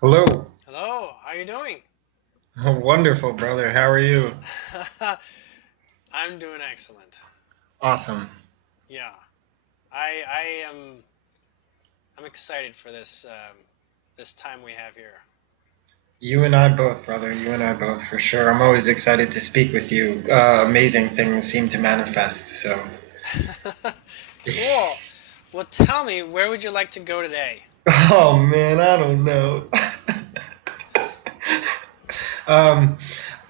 Hello. Hello, how you doing? Wonderful, brother. How are you? I'm doing excellent. Awesome. Yeah, I am I'm excited for this time we have here. You and I both, brother. You and I both, for sure. I'm always excited to speak with you. Amazing things seem to manifest. So, Cool. Well, tell me, where would you like to go today? oh man, I don't know. um,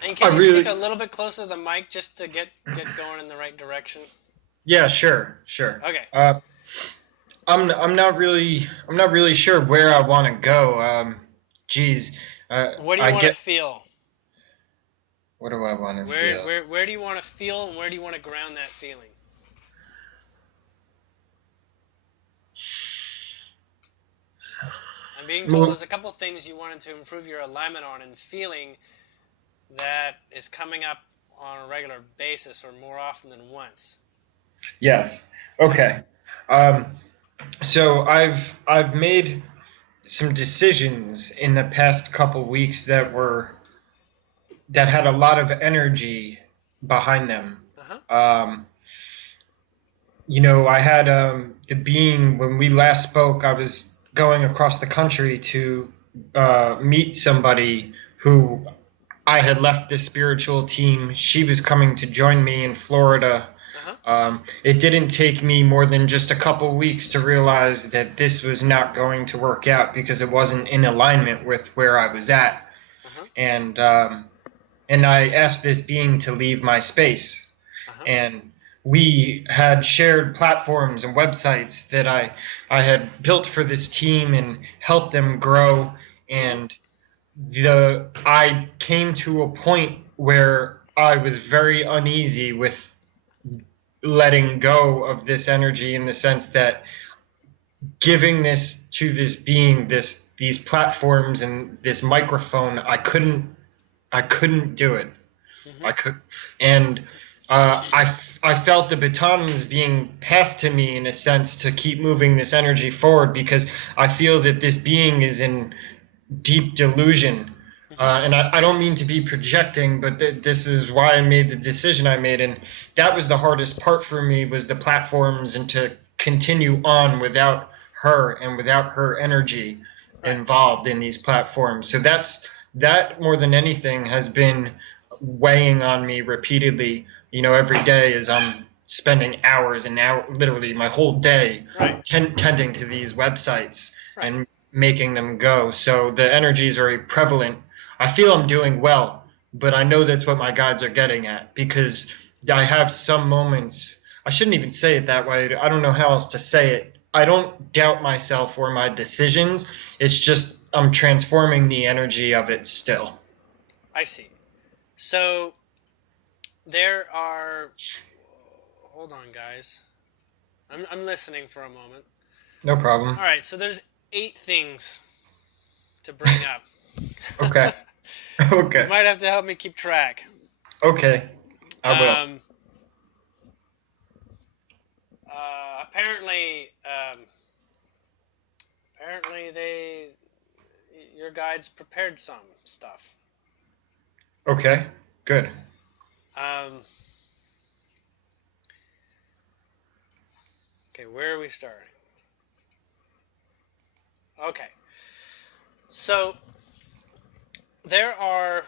And I can you speak a really, little bit closer to the mic just to get going in the right direction? yeah, sure, sure. Okay. I'm not really sure where I want to go. Geez, What do you I want to get. feel? What do I want to Where feel? where where do you want to feel and where do you want to ground that feeling? I'm being told Well, there's a couple things you wanted to improve your alignment on and feeling that is coming up on a regular basis or more often than once. yes. Okay. Okay. Um, So I've made some decisions in the past couple weeks that had a lot of energy behind them. Uh huh. Um, I had the being when we last spoke. I was going across the country to meet somebody who I had left the spiritual team. She was coming to join me in Florida. Uh huh. It didn't take me more than just a couple weeks to realize that this was not going to work out because it wasn't in alignment with where I was at. Uh huh. And I asked this being to leave my space. Uh huh. And we had shared platforms and websites that I had built for this team and helped them grow. Mm-hmm. And the I came to a point where I was very uneasy with letting go of this energy in the sense that giving this to this being these platforms and this microphone I couldn't do it. Mm-hmm. I could and I felt the baton was being passed to me in a sense to keep moving this energy forward because I feel that this being is in deep delusion. Mm-hmm. And I don't mean to be projecting, but this is why I made the decision I made, and that was the hardest part for me was the platforms and to continue on without her and without her energy Right. involved in these platforms. So that more than anything has been weighing on me repeatedly. Every day as I'm spending hours and now literally my whole day Right. tending to these websites Right. and making them go. So the energy is very prevalent. I feel I'm doing well, but I know that's what my guides are getting at because I have some moments. I shouldn't even say it that way. I don't know how else to say it. I don't doubt myself or my decisions. It's just I'm transforming the energy of it still. I see. So there are. Hold on, guys. I'm listening for a moment. No problem. All right. So there's 8 things to bring up. Okay. You Okay. might have to help me keep track. Okay. I will. Um, apparently your guides prepared some stuff. Okay. Good. Um, okay, where are we starting? Okay, so there are,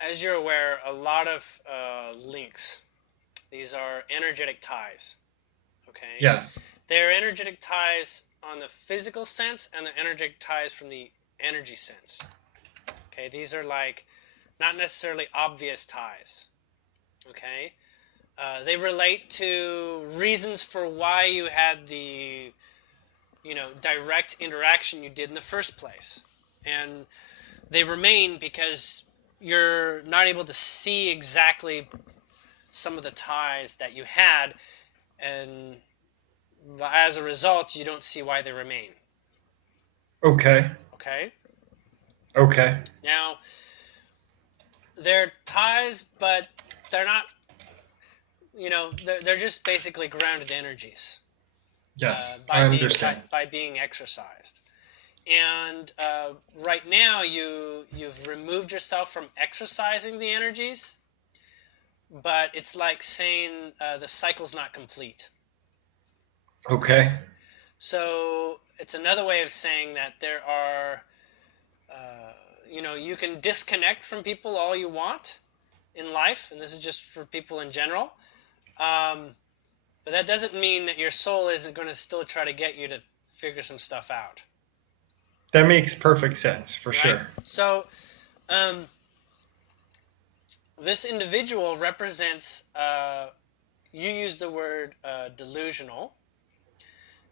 as you're aware, a lot of links. These are energetic ties. Okay, Yes. they're energetic ties on the physical sense and the energetic ties from the energy sense. Okay, these are like not necessarily obvious ties. Okay, they relate to reasons for why you had the direct interaction you did in the first place, and they remain because you're not able to see exactly some of the ties that you had, and as a result, you don't see why they remain. Okay. Okay, Okay. now they're ties, but they're not. They're just basically grounded energies Yes. I by being understand. by being exercised. And right now you've removed yourself from exercising the energies, but it's like saying the cycle's not complete. Okay. So it's another way of saying that there are, you can disconnect from people all you want in life, and this is just for people in general. But that doesn't mean that your soul isn't going to still try to get you to figure some stuff out. That makes perfect sense, for Right? sure. So, this individual represents, you use the word delusional.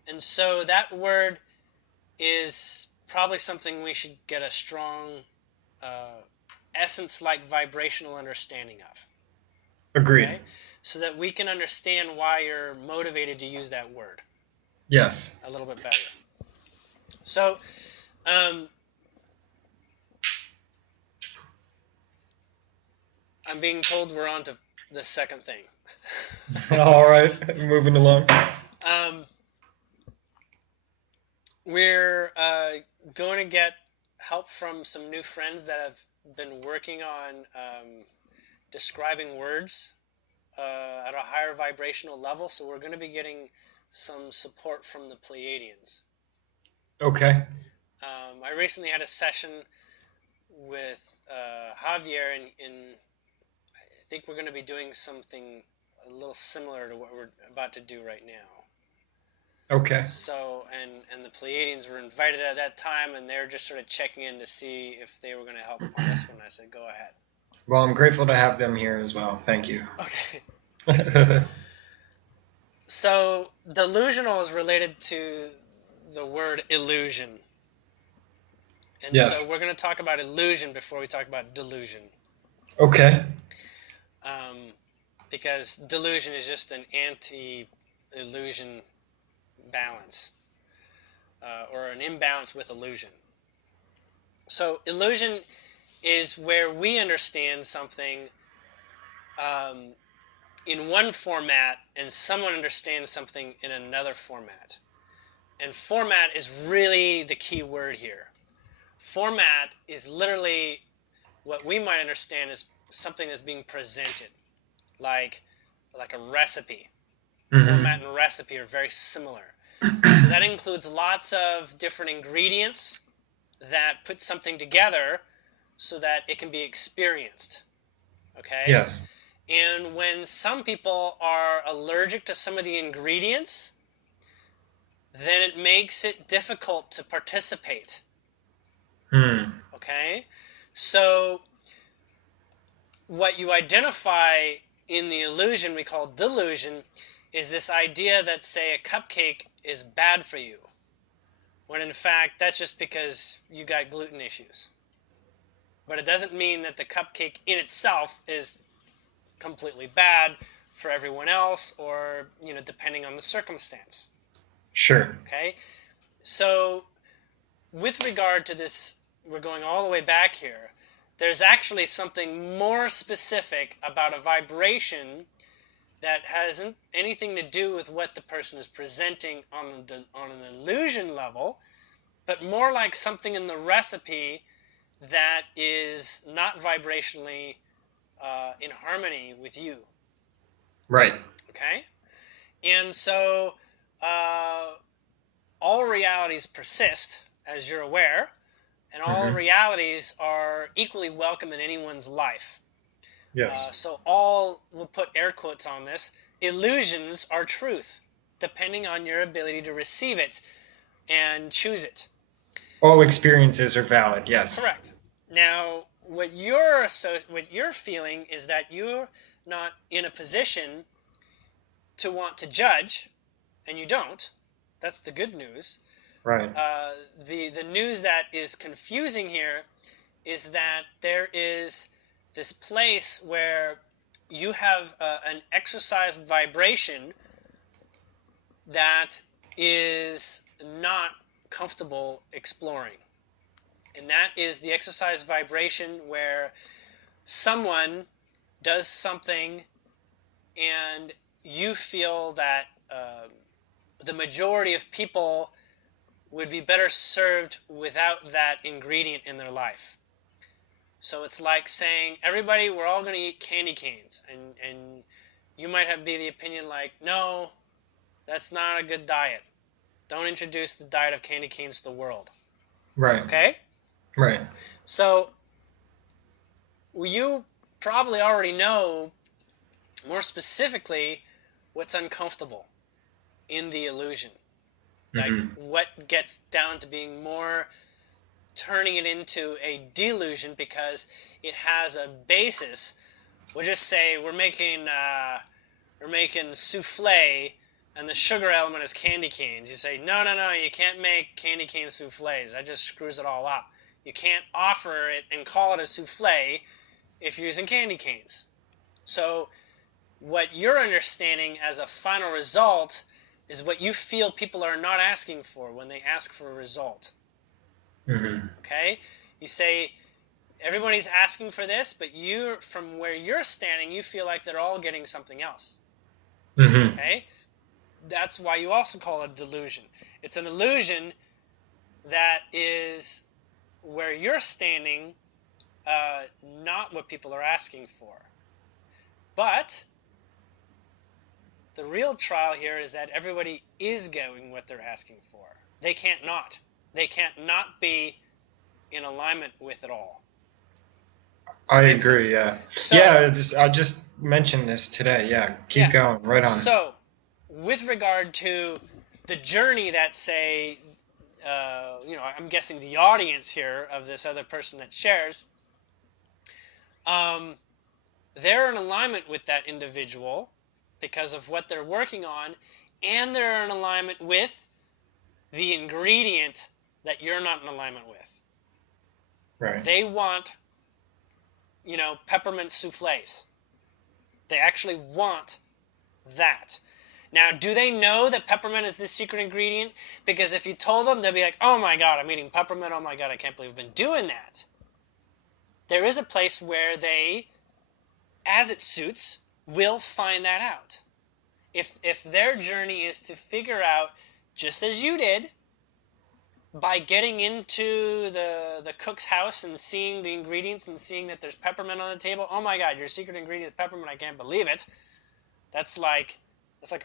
And so that word is probably something we should get a strong essence-like vibrational understanding of. Agreed. Okay? So that we can understand why you're motivated to use that word Yes. a little bit better. So, I'm being told we're on to the second thing. All right, moving along. We're going to get help from some new friends that have been working on describing words at a higher vibrational level. So we're going to be getting some support from the Pleiadians. Okay. I recently had a session with Javier, and I think we're going to be doing something a little similar to what we're about to do right now. Okay. So, and the Pleiadians were invited at that time, and they're just sort of checking in to see if they were going to help on this one. I said, go ahead. Well, I'm grateful to have them here as well. Thank you. Okay. So, delusional is related to the word illusion. And yes. so we're going to talk about illusion before we talk about delusion. Okay. Because delusion is just an anti-illusion balance, or an imbalance with illusion. So illusion is where we understand something in one format and someone understands something in another format. And format is really the key word here. Format is literally what we might understand as something that's being presented, like a recipe. Mm-hmm. Format and recipe are very similar. So that includes lots of different ingredients that put something together so that it can be experienced. Okay? Yes. And when some people are allergic to some of the ingredients, then it makes it difficult to participate. Okay? So what you identify in the illusion we call delusion is this idea that, say, a cupcake is bad for you, when in fact that's just because you got gluten issues. But it doesn't mean that the cupcake in itself is completely bad for everyone else, or, depending on the circumstance. Sure. Okay? So with regard to this, we're going all the way back here, there's actually something more specific about a vibration that hasn't anything to do with what the person is presenting on an illusion level, but more like something in the recipe that is not vibrationally in harmony with you. Right. Okay? And so all realities persist, as you're aware, and all realities are equally welcome in anyone's life. Yes. So all, we'll put air quotes on this, illusions are truth, depending on your ability to receive it and choose it. All experiences are valid, yes. Correct. Now, what you're feeling is that you're not in a position to want to judge, and you don't. That's the good news. Right. The news that is confusing here is that there is this place where you have an exercised vibration that is not comfortable exploring. And that is the exercise vibration where someone does something and you feel that the majority of people would be better served without that ingredient in their life. So it's like saying, everybody, we're all going to eat candy canes. And you might be the opinion like, no, that's not a good diet. Don't introduce the diet of candy canes to the world. Right. Okay? Right. So you probably already know, more specifically, what's uncomfortable in the illusion. Like what gets down to being more, turning it into a delusion because it has a basis. We'll just say we're making souffle and the sugar element is candy canes. You say, no, you can't make candy cane souffles. That just screws it all up. You can't offer it and call it a souffle if you're using candy canes. So what you're understanding as a final result is what you feel people are not asking for when they ask for a result. Okay? You say, everybody's asking for this, but you, from where you're standing, you feel like they're all getting something else. Okay? That's why you also call it delusion. It's an illusion that is where you're standing, not what people are asking for. But the real trial here is that everybody is getting what they're asking for. They can't not. They can't not be in alignment with it all. I agree, yeah. So, I just mentioned this today. Yeah, keep going, right on. So, with regard to the journey that, say, I'm guessing the audience here of this other person that shares, they're in alignment with that individual because of what they're working on, and they're in alignment with the ingredient that you're not in alignment with. Right. They want, peppermint souffles. They actually want that. Now, do they know that peppermint is the secret ingredient? Because if you told them, they'll be like, oh my God, I'm eating peppermint. Oh my God, I can't believe I've been doing that. There is a place where they, as it suits, will find that out. If their journey is to figure out, just as you did, by getting into the cook's house and seeing the ingredients and seeing that there's peppermint on the table, oh my God, your secret ingredient is peppermint, I can't believe it. That's like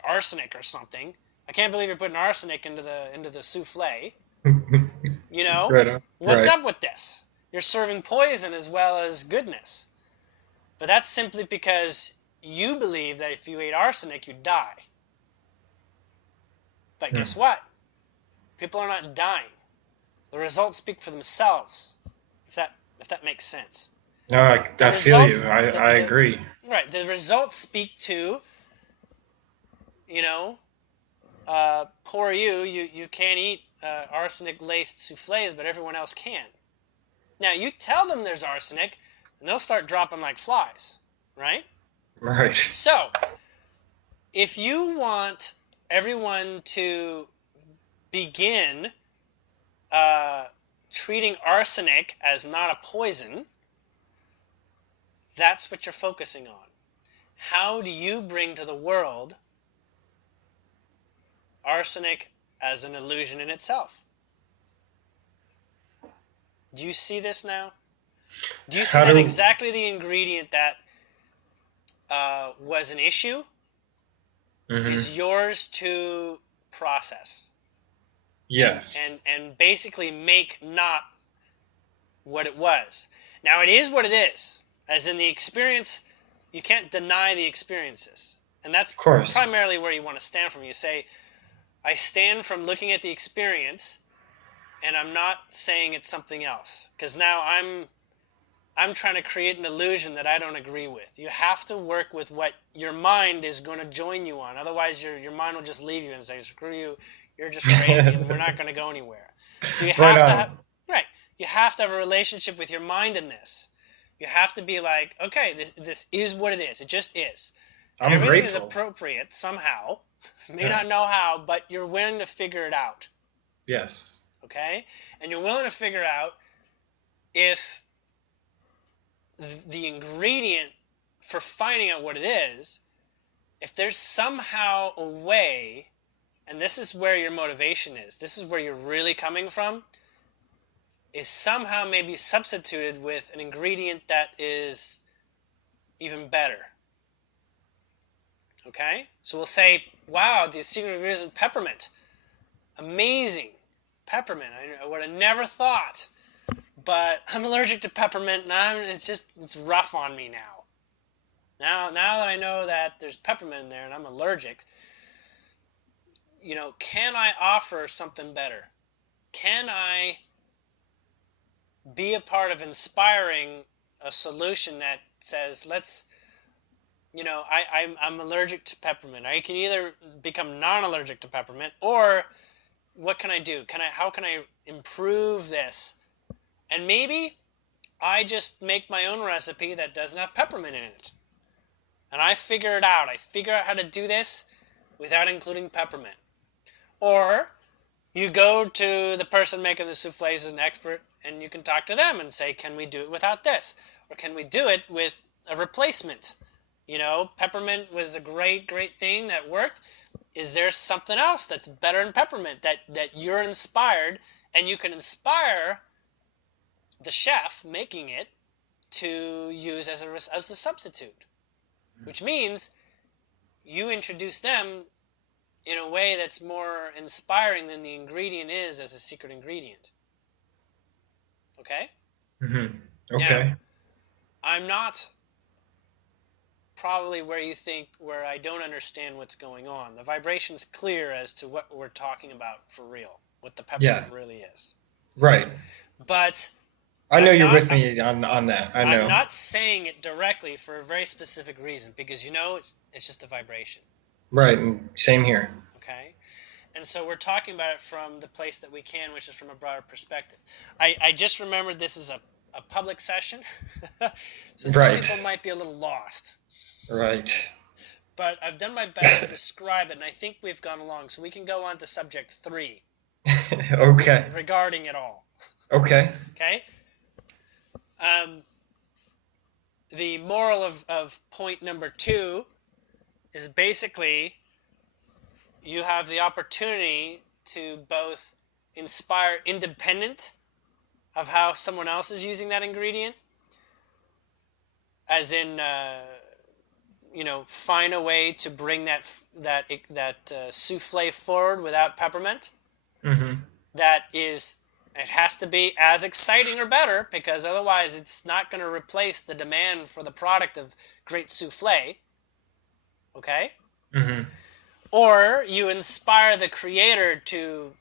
arsenic or something. I can't believe you're putting arsenic into the souffle. Right. What's up with this? You're serving poison as well as goodness. But that's simply because you believe that if you ate arsenic, you'd die. But guess what? People are not dying. The results speak for themselves, if that makes sense. No, I feel you. I agree. Right. The results speak to, poor you can't eat arsenic-laced souffles, but everyone else can. Now, you tell them there's arsenic, and they'll start dropping like flies, right? Right. So, if you want everyone to begin treating arsenic as not a poison, that's what you're focusing on. How do you bring to the world arsenic as an illusion in itself? Do you see this now? Do you see that exactly the ingredient that was an issue is yours to process? Yes. And basically make not what it was. Now, it is what it is. As in the experience, you can't deny the experiences. And that's primarily where you want to stand from. You say, I stand from looking at the experience, and I'm not saying it's something else. Because now I'm trying to create an illusion that I don't agree with. You have to work with what your mind is going to join you on. Otherwise, your mind will just leave you and say, screw you, you're just crazy, and we're not going to go anywhere. So you have you have to have a relationship with your mind in this. You have to be like, okay, this is what it is. It just is. Everything is appropriate somehow. You may not know how, but you're willing to figure it out. Yes. Okay? And you're willing to figure out if the ingredient for finding out what it is, if there's somehow a way and this is where your motivation is, this is where you're really coming from, is somehow maybe substituted with an ingredient that is even better. Okay? So we'll say, wow, the secret ingredient is peppermint. Amazing. Peppermint. I would have never thought. But I'm allergic to peppermint, and it's rough on me now. Now that I know that there's peppermint in there and I'm allergic, can I offer something better? Can I be a part of inspiring a solution that says, I'm allergic to peppermint. I can either become non-allergic to peppermint, or what can I do? How can I improve this? And maybe I just make my own recipe that doesn't have peppermint in it. And I figure it out. I figure out how to do this without including peppermint. Or you go to the person making the souffles as an expert, and you can talk to them and say, can we do it without this? Or can we do it with a replacement? Peppermint was a great thing that worked. Is there something else that's better than peppermint that you're inspired, and you can inspire the chef making it to use as a substitute? Which means you introduce them in a way that's more inspiring than the ingredient is as a secret ingredient. Okay? Mm-hmm. Okay. Now, I'm not probably where I don't understand what's going on. The vibration's clear as to what we're talking about for real, what the peppermint really is. Right. But I know you're with me on that. I know. I'm not saying it directly for a very specific reason, because it's just a vibration. Right, and same here. Okay? And so we're talking about it from the place that we can, which is from a broader perspective. I just remembered this is a public session, so some people might be a little lost. Right. But I've done my best to describe it, and I think we've gone along, so we can go on to subject 3. Okay. Regarding it all. Okay. Okay? The moral of point number 2 is basically you have the opportunity to both inspire independent of how someone else is using that ingredient, as in find a way to bring that souffle forward without peppermint. Mm-hmm. It has to be as exciting or better, because otherwise it's not going to replace the demand for the product of great souffle. Okay? Mm-hmm. Or you inspire the creator to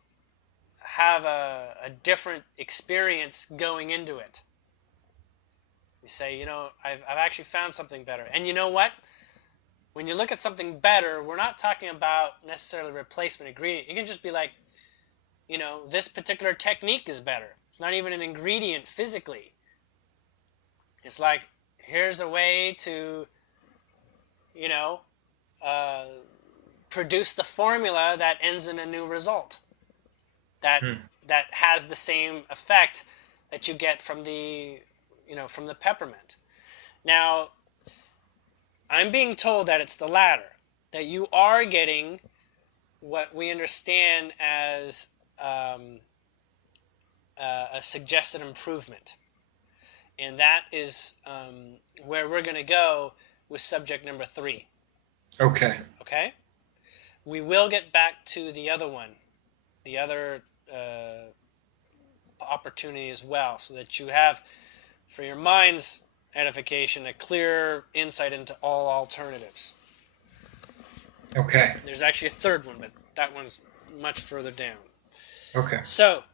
have a different experience going into it. You say, I've actually found something better. And you know what? When you look at something better, we're not talking about necessarily replacement ingredient. It can just be like, this particular technique is better. It's not even an ingredient physically. It's like, here's a way to, produce the formula that ends in a new result. That has the same effect that you get from the peppermint. Now, I'm being told that it's the latter, that you are getting what we understand as a suggested improvement. And that is where we're going to go with subject number 3. Okay. Okay? We will get back to the other one, the other opportunity as well, so that you have, for your mind's edification, a clear insight into all alternatives. Okay. There's actually a third one, but that one's much further down. Okay. So,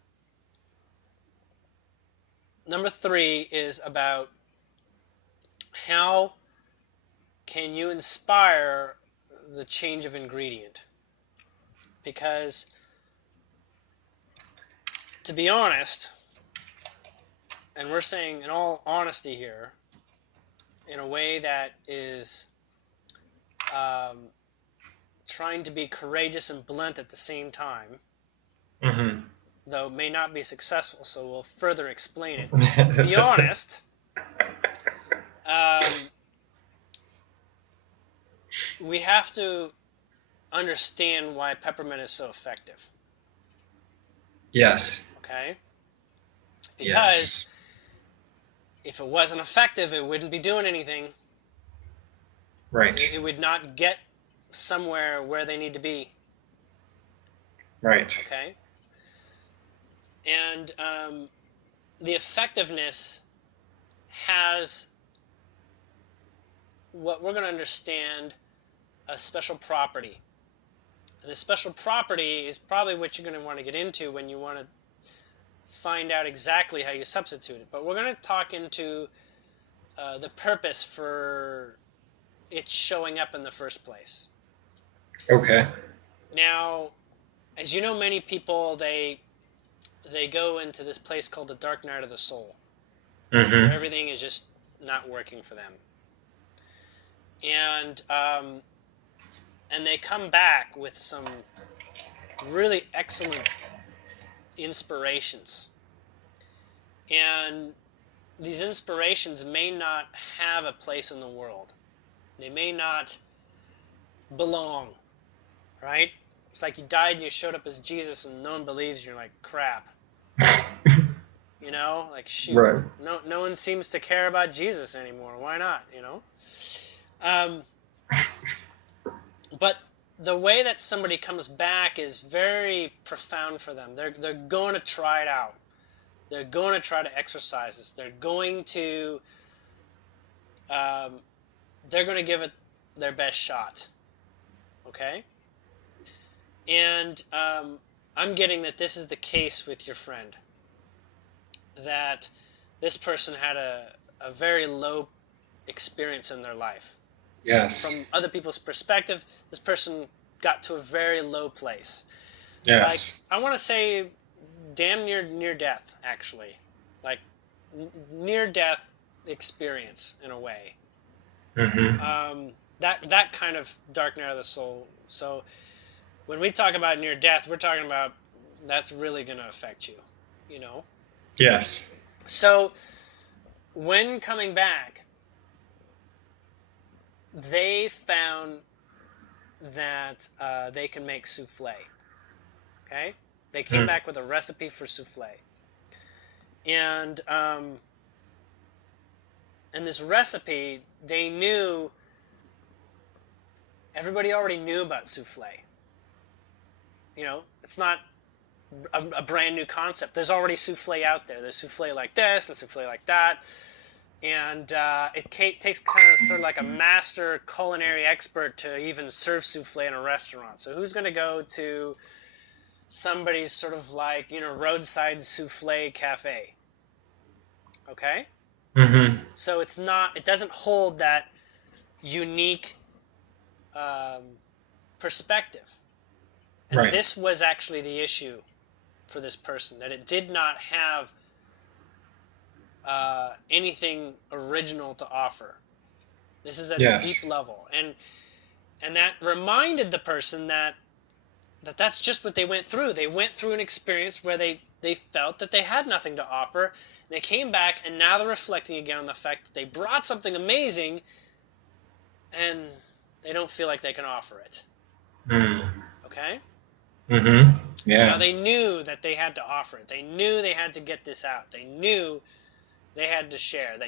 number 3 is about how can you inspire the change of ingredient. Because, to be honest, and we're saying in all honesty here, in a way that is trying to be courageous and blunt at the same time, mm-hmm. though it may not be successful, so we'll further explain it. To be honest, we have to understand why peppermint is so effective. Yes. Okay? Because Yes. if it wasn't effective, it wouldn't be doing anything. Right. It would not get somewhere where they need to be. Right. Okay? And the effectiveness has what we're going to understand a special property. And the special property is probably what you're going to want to get into when you want to find out exactly how you substitute it. But we're going to talk into the purpose for it showing up in the first place. Okay. Now, as you know, many people, they go into this place called the dark night of the soul, where everything is just not working for them. And they come back with some really excellent inspirations. And these inspirations may not have a place in the world. They may not belong, right? It's like you died and you showed up as Jesus and no one believes you. You're like, crap. You know, like, shoot. Right. No one seems to care about Jesus anymore. Why not, you know? But the way that somebody comes back is very profound for them. They're going to try it out. They're going to try to exercise this. They're going to give it their best shot. Okay? And I'm getting that this is the case with your friend. That this person had a very low experience in their life. Yes. From other people's perspective, this person got to a very low place. Yes. Like, I want to say damn near death, actually. Like, near death experience, in a way. That kind of dark night of the soul. So when we talk about near death, we're talking about that's really going to affect you, you know? Yes. So when coming back, they found that they can make souffle. Okay? They came back with a recipe for souffle. And this recipe, they knew, everybody already knew about souffle. You know, it's not a brand new concept. There's already souffle out there. There's souffle like this and souffle like that. And it takes kind of sort of like a master culinary expert to even serve souffle in a restaurant. So who's going to go to somebody's sort of like, you know, roadside souffle cafe? Okay? So it doesn't hold that unique perspective. And Right. this was actually the issue for this person, that it did not have anything original to offer. This is at a deep level. And that reminded the person that's just what they went through. They went through an experience where they felt that they had nothing to offer. They came back, and now they're reflecting again on the fact that they brought something amazing, and they don't feel like they can offer it. Okay? Yeah. Now, they knew that they had to offer it. They knew they had to get this out. They knew they had to share.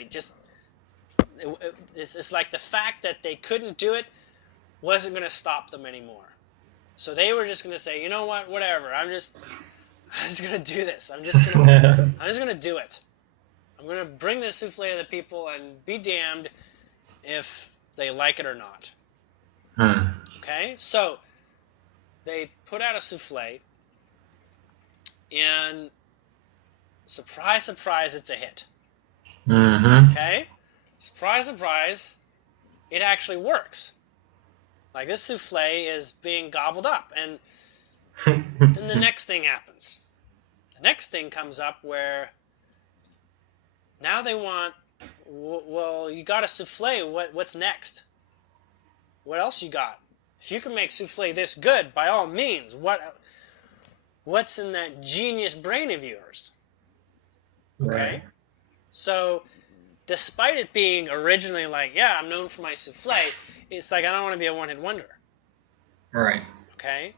It's like the fact that they couldn't do it wasn't going to stop them anymore. So they were just going to say, you know what, whatever. I'm just going to do this. I'm just going to do it. I'm going to bring this souffle to the people and be damned if they like it or not. Okay? So they put out a souffle, and surprise, surprise, it's a hit. Okay? Surprise, surprise, it actually works. Like, this souffle is being gobbled up, and then the next thing happens. The next thing comes up where now they want, well, you got a souffle, what's next? What else you got? If you can make souffle this good, by all means, what's in that genius brain of yours? Okay? Right. So, despite it being originally like, yeah, I'm known for my souffle, it's like, I don't want to be a one-hit wonder. Right. Okay?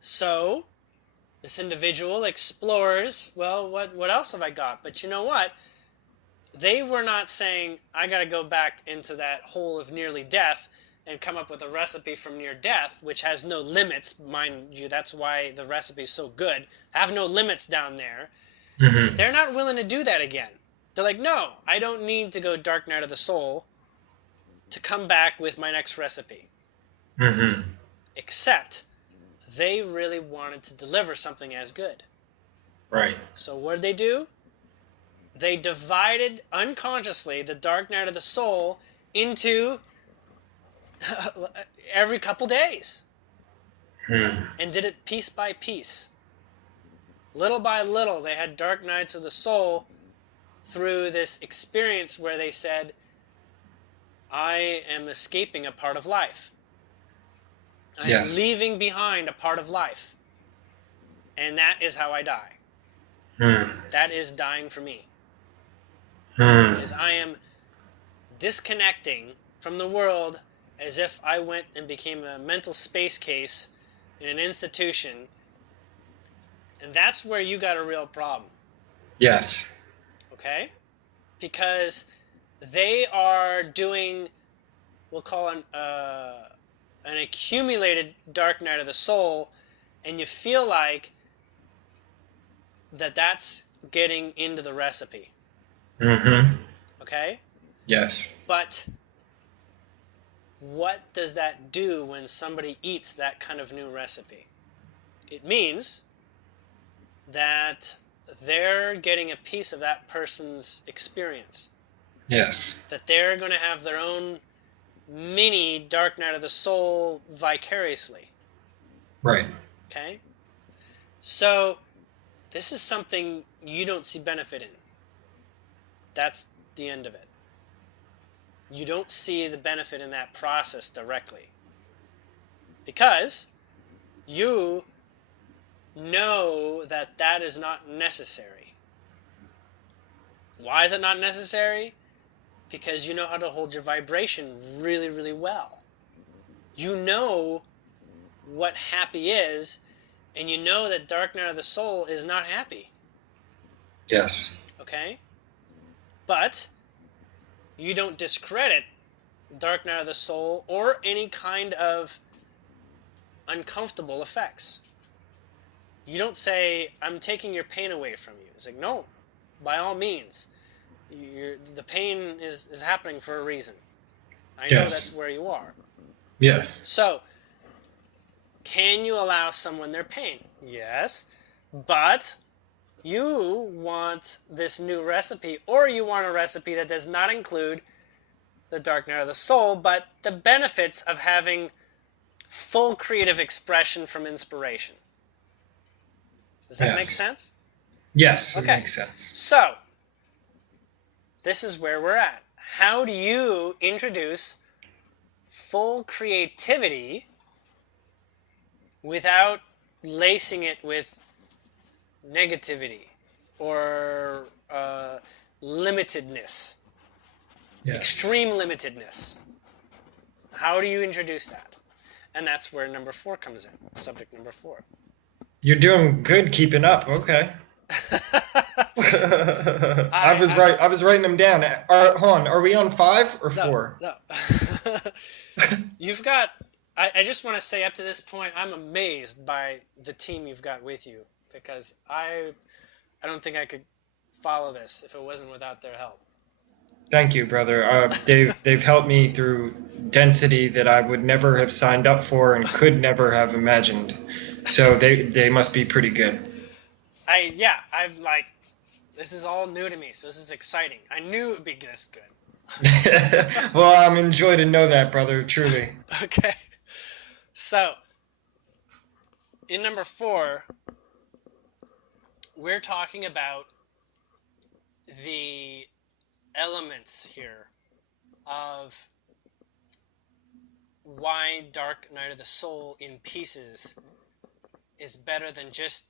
So this individual explores, well, what else have I got? But you know what? They were not saying, I got to go back into that hole of nearly death and come up with a recipe from near death, which has no limits, mind you. That's why the recipe is so good. Have no limits down there. Mm-hmm. They're not willing to do that again. They're like, no, I don't need to go Dark Night of the Soul to come back with my next recipe. Mm-hmm. Except they really wanted to deliver something as good. Right. So what did they do? They divided unconsciously the Dark Night of the Soul into every couple days Mm. and did it piece by piece. Little by little, they had Dark Nights of the Soul through this experience where they said, I am escaping a part of life. I am Yes. leaving behind a part of life. And that is how I die. Mm. That is dying for me. Mm. Is I am disconnecting from the world as if I went and became a mental space case in an institution. And that's where you got a real problem. Yes. Okay? Because they are doing, we'll call an accumulated Dark Night of the Soul, and you feel like that's getting into the recipe. Mm-hmm. Okay? Yes. But what does that do when somebody eats that kind of new recipe? It means that they're getting a piece of that person's experience. Yes. That they're going to have their own mini Dark Night of the Soul vicariously. Right. Okay? So, this is something you don't see benefit in. That's the end of it. You don't see the benefit in that process directly. Because you know that that is not necessary. Why is it not necessary? Because you know how to hold your vibration really, really well. You know what happy is, and you know that Dark Night of the Soul is not happy. Yes. Okay? But you don't discredit Dark Night of the Soul or any kind of uncomfortable effects. You don't say, I'm taking your pain away from you. It's like, no, by all means. The pain is happening for a reason. I know Yes. that's where you are. Yes. So, can you allow someone their pain? Yes. But you want this new recipe, or you want a recipe that does not include the Dark Night of the Soul, but the benefits of having full creative expression from inspiration. Does that make sense? Yes, it Okay. makes sense. So, this is where we're at. How do you introduce full creativity without lacing it with negativity or limitedness, Yes. extreme limitedness? How do you introduce that? And that's where number 4 comes in, subject number 4. You're doing good keeping up. Okay. I was writing them down. Hold on. Are we on 5 or 4? No. You've got, I just want to say up to this point, I'm amazed by the team you've got with you, because I don't think I could follow this if it wasn't without their help. Thank you, brother. They've helped me through density that I would never have signed up for and could never have imagined. So they must be pretty good. I've like, this is all new to me, so this is exciting. I knew it would be this good. Well, I'm enjoyed to know that, brother, truly. Okay. So, in number 4, we're talking about the elements here of why Dark Night of the Soul in pieces is better than just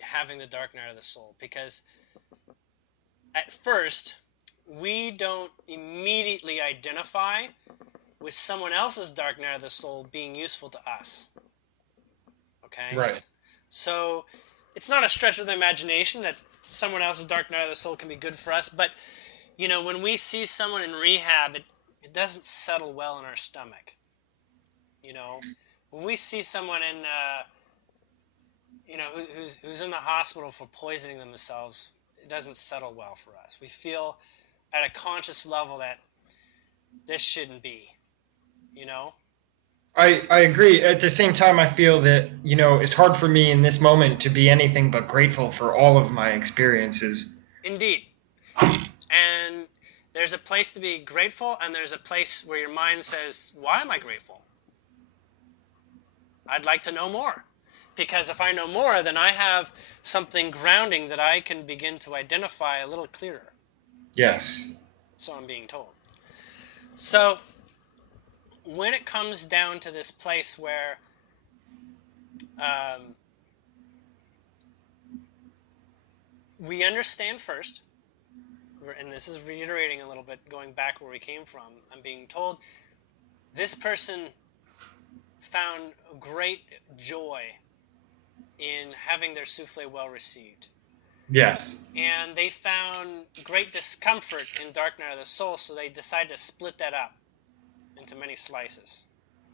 having the Dark Night of the Soul. Because at first, we don't immediately identify with someone else's dark night of the soul being useful to us. Okay? Right. So it's not a stretch of the imagination that someone else's dark night of the soul can be good for us, but when we see someone in rehab, it doesn't settle well in our stomach. When we see someone who's in the hospital for poisoning themselves, it doesn't settle well for us. We feel at a conscious level that this shouldn't be, I agree. At the same time, I feel that, it's hard for me in this moment to be anything but grateful for all of my experiences. Indeed. And there's a place to be grateful, and there's a place where your mind says, why am I grateful? I'd like to know more. Because if I know more, then I have something grounding that I can begin to identify a little clearer. Yes. So I'm being told. So when it comes down to this place where we understand first, and this is reiterating a little bit, going back where we came from, I'm being told this person found great joy in having their souffle well received. Yes. And they found great discomfort in Dark Night of the Soul, so they decided to split that up into many slices.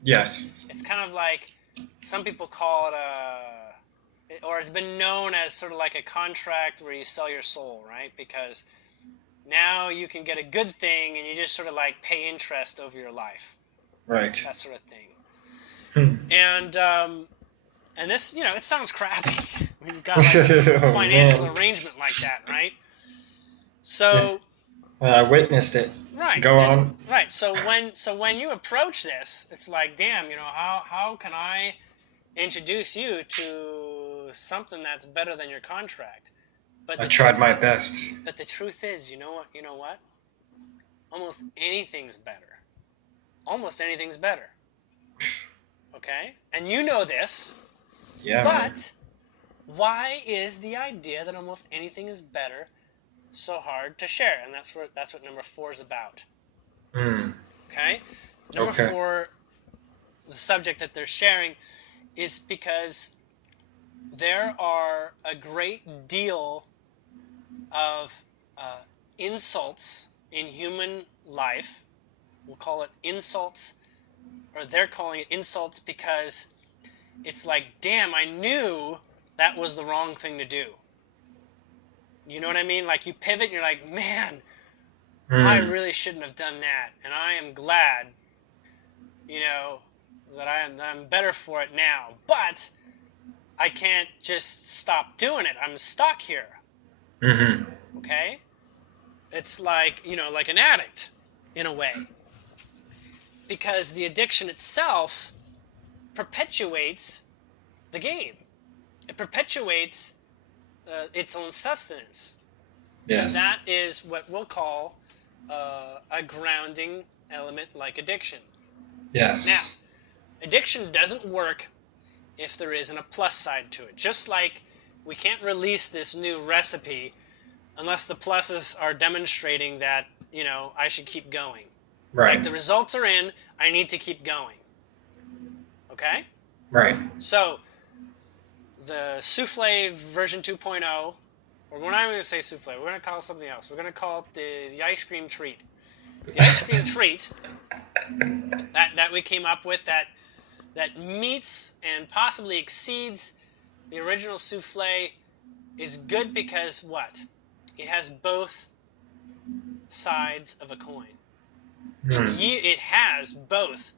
Yes. It's kind of like, some people call it or it's been known as sort of like a contract where you sell your soul, right? Because now you can get a good thing and you just sort of like pay interest over your life. Right. That sort of thing. And this, it sounds crappy when you've got like a financial arrangement like that, right? So I witnessed it. Right. Go on. Right. So when you approach this, it's like, damn, how can I introduce you to something that's better than your contract? But I tried my best. But the truth is, you know what? Almost anything's better. Almost anything's better. Okay? And you know this. Yeah. But why is the idea that almost anything is better so hard to share? And that's what number 4 is about. Okay? Number 4, the subject that they're sharing, is because there are a great deal of insults in human life. We'll call it insults, or they're calling it insults because it's like, damn, I knew that was the wrong thing to do. You know what I mean? Like, you pivot and you're like, man, I really shouldn't have done that. And I am glad, that I'm better for it now. But I can't just stop doing it. I'm stuck here. Okay? It's like, like an addict, in a way. Because the addiction itself perpetuates the game. It perpetuates its own sustenance. Yes. And that is what we'll call a grounding element like addiction. Yes. Now, addiction doesn't work if there isn't a plus side to it. Just like we can't release this new recipe unless the pluses are demonstrating that, I should keep going. Right. Like, the results are in, I need to keep going. Okay? Right. So, the souffle version 2.0, or we're not even going to say souffle, we're going to call it something else. We're going to call it the ice cream treat. The ice cream treat that we came up with that meets and possibly exceeds the original souffle is good because what? It has both sides of a coin. It has both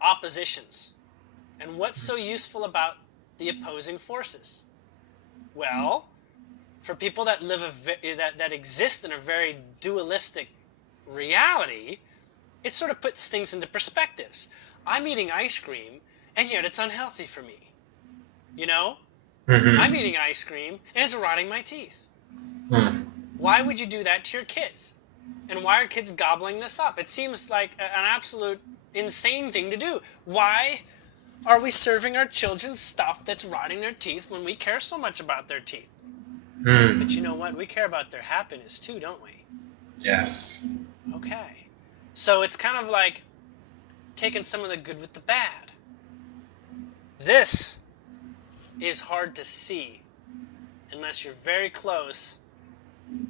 oppositions. And what's so useful about the opposing forces? Well, for people that live that exist in a very dualistic reality, it sort of puts things into perspectives. I'm eating ice cream, and yet it's unhealthy for me. I'm eating ice cream, and it's rotting my teeth. Why would you do that to your kids? And why are kids gobbling this up? It seems like an absolute insane thing to do. Why are we serving our children stuff that's rotting their teeth when we care so much about their teeth? But you know what? We care about their happiness too, don't we? Yes. Okay. So it's kind of like taking some of the good with the bad. This is hard to see unless you're very close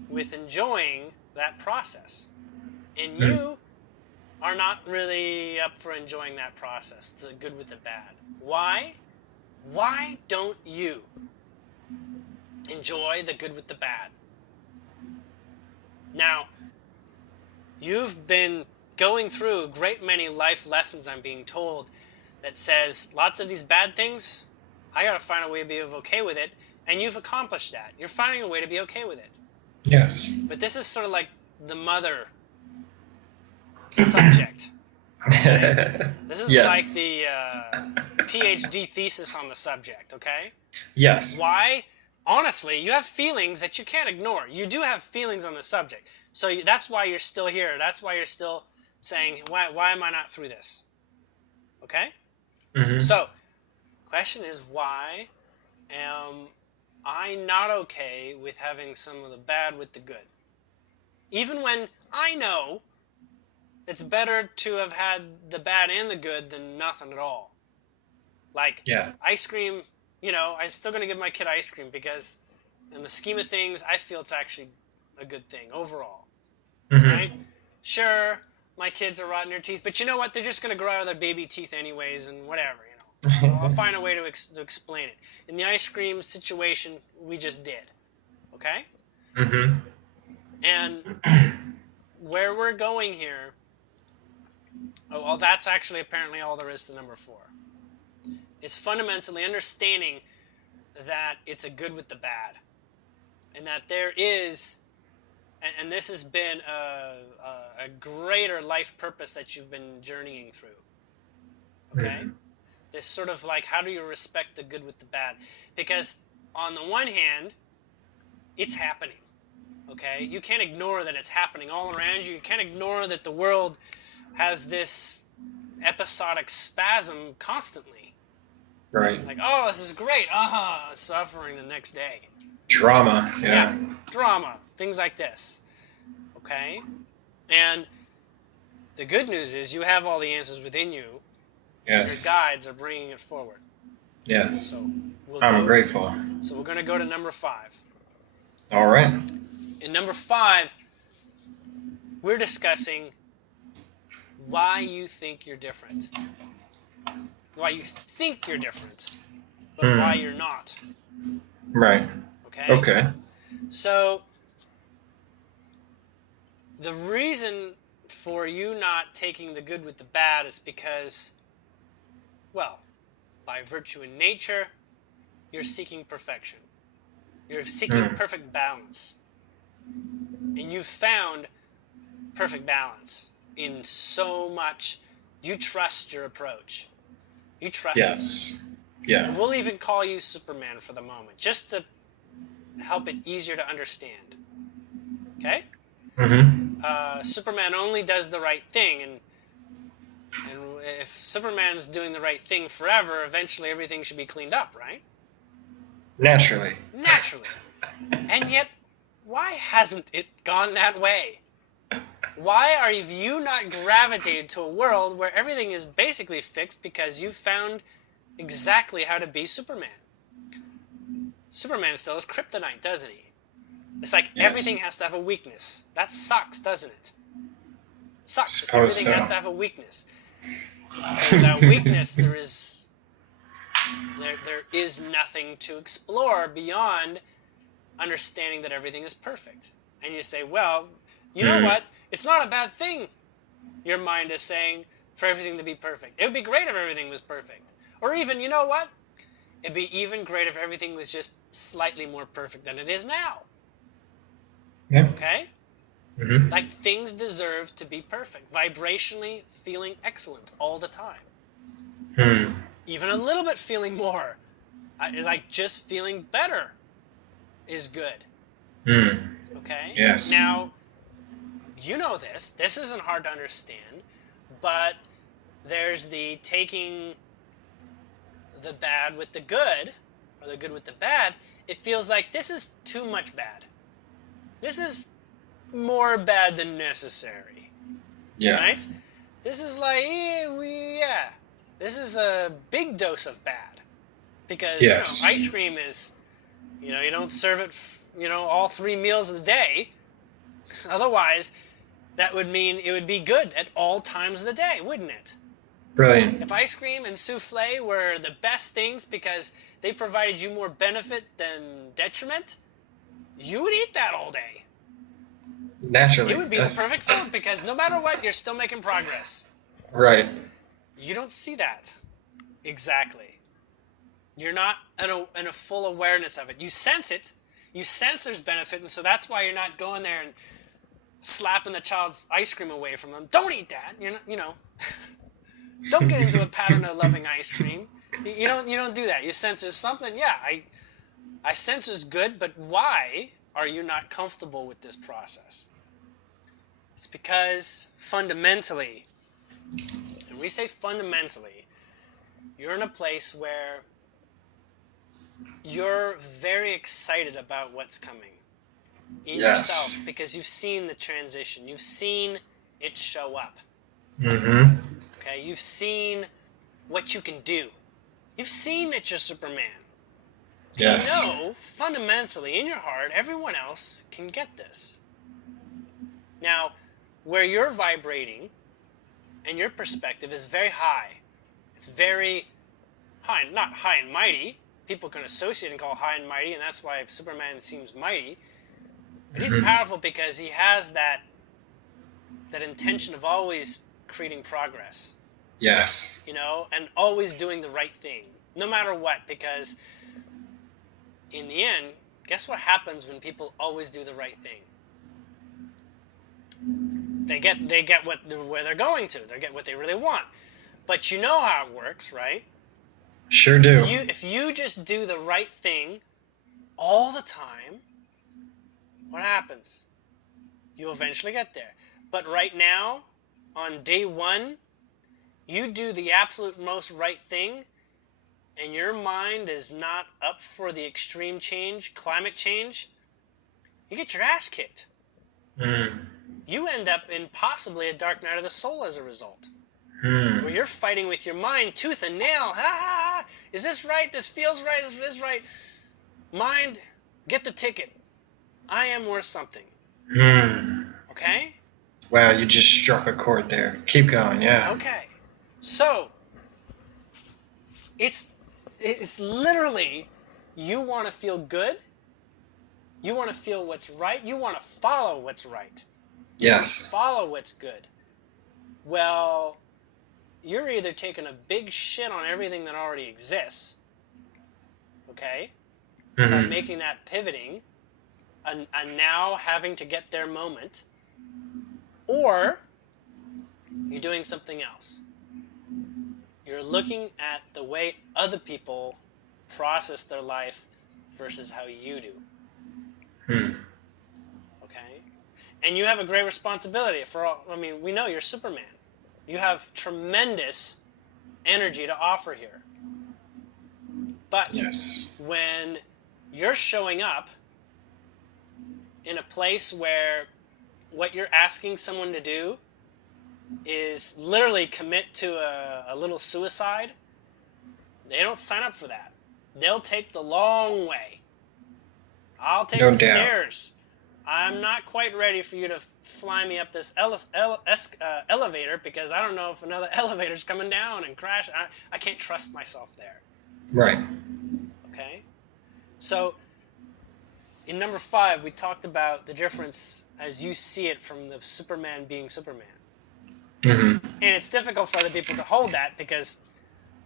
with enjoying that process. And you are not really up for enjoying that process, the good with the bad. Why? Why don't you enjoy the good with the bad? Now, you've been going through a great many life lessons, I'm being told, that says lots of these bad things, I gotta find a way to be okay with it, and you've accomplished that. You're finding a way to be okay with it. Yes. But this is sort of like the mother subject. Okay? This is like the PhD thesis on the subject, okay? Yes. Why? Honestly, you have feelings that you can't ignore. You do have feelings on the subject. So that's why you're still here. That's why you're still saying, why am I not through this? Okay? Mm-hmm. So, question is, why am I not okay with having some of the bad with the good? Even when I know it's better to have had the bad and the good than nothing at all. Like, ice cream, I'm still going to give my kid ice cream because in the scheme of things, I feel it's actually a good thing overall. Mm-hmm. Right? Sure, my kids are rotting their teeth, but you know what? They're just going to grow out of their baby teeth anyways and whatever, I'll find a way to explain it. In the ice cream situation, we just did. Okay? Mm-hmm. And where we're going here, well, that's actually apparently all there is to number 4. Is fundamentally understanding that it's a good with the bad. And that there is, and this has been a greater life purpose that you've been journeying through. Okay? Mm-hmm. This sort of like, how do you respect the good with the bad? Because on the one hand, it's happening. Okay? You can't ignore that it's happening all around you. You can't ignore that the world has this episodic spasm constantly. Right. Like, oh, this is great. Suffering the next day. Drama. Yeah. Drama. Things like this. Okay? And the good news is you have all the answers within you. Yes. Your guides are bringing it forward. Yes. So I'm grateful. So we're going to go to number 5. All right. In number 5, we're discussing why you think you're different. Why you think you're different, but why you're not. Right. Okay. So, the reason for you not taking the good with the bad is because, well, by virtue in nature, you're seeking perfection. You're seeking perfect balance. And you've found perfect balance in so much. You trust your approach. You trust this. Yeah. And we'll even call you Superman for the moment, just to help it easier to understand. Okay? Mm-hmm. Superman only does the right thing, and if Superman's doing the right thing forever, eventually everything should be cleaned up, right? Naturally. And yet, why hasn't it gone that way? Why are you not gravitated to a world where everything is basically fixed because you've found exactly how to be Superman? Superman still has kryptonite, doesn't he? It's like everything has to have a weakness. That sucks, doesn't it? Sucks. Everything has to have a weakness. And without weakness, there is nothing to explore beyond understanding that everything is perfect. And you say, well, you know what? It's not a bad thing, your mind is saying, for everything to be perfect. It would be great if everything was perfect. Or even, you know what? It'd be even great if everything was just slightly more perfect than it is now. Yeah. Okay? Mm-hmm. Like, things deserve to be perfect. Vibrationally feeling excellent all the time. Even a little bit feeling more. Like, just feeling better is good. Okay? Yes. Now, you know this. This isn't hard to understand. But there's the taking the bad with the good, or the good with the bad. It feels like this is too much bad. This is more bad than necessary. Yeah. right? This is like, yeah, this is a big dose of bad. Because, Yes. ice cream is, you don't serve it, all 3 meals of the day. Otherwise, that would mean it would be good at all times of the day, wouldn't it? If Brilliant. ice cream and souffle were the best things because they provided you more benefit than detriment, you would eat that all day. It Naturally. would be the perfect food because no matter what, you're still making progress. Right. You don't see that. Exactly. You're not in a full awareness of it. You sense it. You sense there's benefit, and so that's why you're not going there and slapping the child's ice cream away from them. Don't eat that. You're not, don't get into a pattern of loving ice cream. You don't do that. You sense there's something. Yeah, I sense it's good, but why are you not comfortable with this process? It's because fundamentally, and we say fundamentally, you're in a place where you're very excited about what's coming in yourself because you've seen the transition. You've seen it show up. Mm-hmm. Okay, you've seen what you can do. You've seen that you're Superman. Yes. Fundamentally, in your heart, everyone else can get this. Now, where you're vibrating and your perspective is very high. It's very high, not high and mighty. People can associate and call high and mighty, and that's why Superman seems mighty. But he's powerful because he has that intention of always creating progress. Yes. And always doing the right thing, no matter what, because in the end, guess what happens when people always do the right thing? They get where they're going to. They get what they really want. But you know how it works, right? Sure do. If you just do the right thing all the time, what happens? You eventually get there. But right now, on day one, you do the absolute most right thing, and your mind is not up for the extreme change, climate change, you get your ass kicked. You end up in possibly a dark night of the soul as a result. Where you're fighting with your mind tooth and nail. Is this right? This feels right. Is this right? Mind, get the ticket. I am worth something. Okay? Wow, you just struck a chord there. Keep going, yeah. Okay. So, it's literally, you want to feel good. You want to feel what's right. You want to follow what's right. Yes. Follow what's good. Well, you're either taking a big shit on everything that already exists, okay, by making that pivoting, and now having to get their moment, or you're doing something else. You're looking at the way other people process their life versus how you do. Okay? And you have a great responsibility we know you're Superman. You have tremendous energy to offer here. But when you're showing up in a place where what you're asking someone to do is literally commit to a little suicide, they don't sign up for that. They'll take the long way. I'll take the stairs. I'm not quite ready for you to fly me up this elevator because I don't know if another elevator's coming down and crash. I can't trust myself there. Right. Okay? So, in number 5, we talked about the difference as you see it from the Superman being Superman. And it's difficult for other people to hold that because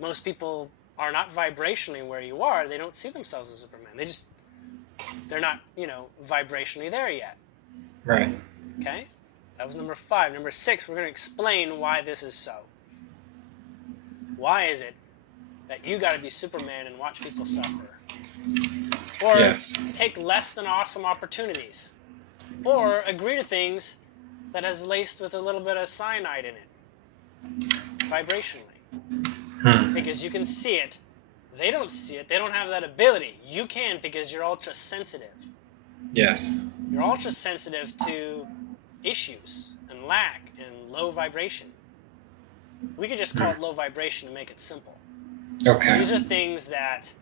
most people are not vibrationally where you are. They don't see themselves as Superman. They're not, vibrationally there yet. Right. Okay? That was number 5. Number 6, we're going to explain why this is so. Why is it that you got to be Superman and watch people suffer? Or take less than awesome opportunities? Or agree to things that has laced with a little bit of cyanide in it? Vibrationally. Because you can see it. They don't see it. They don't have that ability. You can because you're ultra sensitive. Yes. You're ultra sensitive to issues and lack and low vibration. We could just call it low vibration to make it simple. Okay. These are things that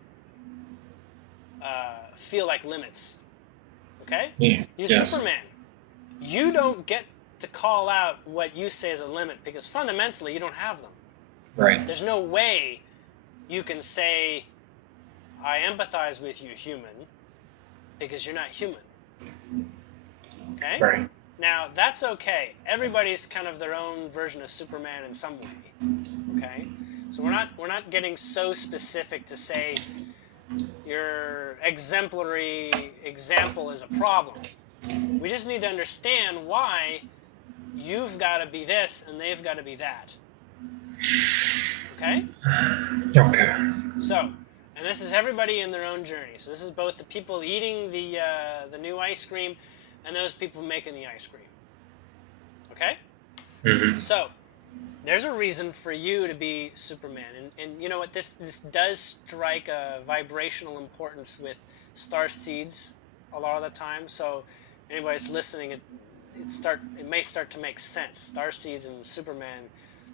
feel like limits. Okay? Yeah. You're Yes. Superman. You don't get to call out what you say is a limit because fundamentally you don't have them. Right. There's no way you can say, I empathize with you, human, because you're not human. Okay? Right. Now, that's okay. Everybody's kind of their own version of Superman in some way. Okay? So we're not getting so specific to say your exemplary example is a problem. We just need to understand why you've got to be this and they've got to be that. Okay? Okay. So, and this is everybody in their own journey. So this is both the people eating the new ice cream and those people making the ice cream. Okay? Mm-hmm. So, there's a reason for you to be Superman. And you know what? This does strike a vibrational importance with star seeds a lot of the time. So, anybody's listening, it may start to make sense. Star seeds and Superman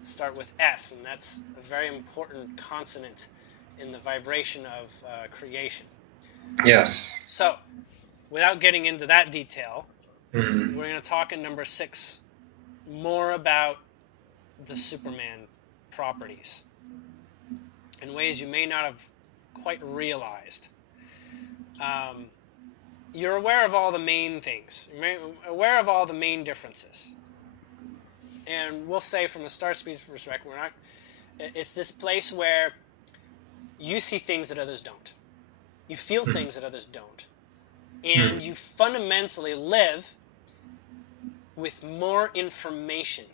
start with S, and that's a very important consonant in the vibration of creation. Yes. So, without getting into that detail, Mm-hmm. we're going to talk in number 6 more about the Superman properties in ways you may not have quite realized. You're aware of all the main things. You're aware of all the main differences. And we'll say from a star speed's perspective, it's this place where you see things that others don't. You feel things that others don't. And you fundamentally live with more information.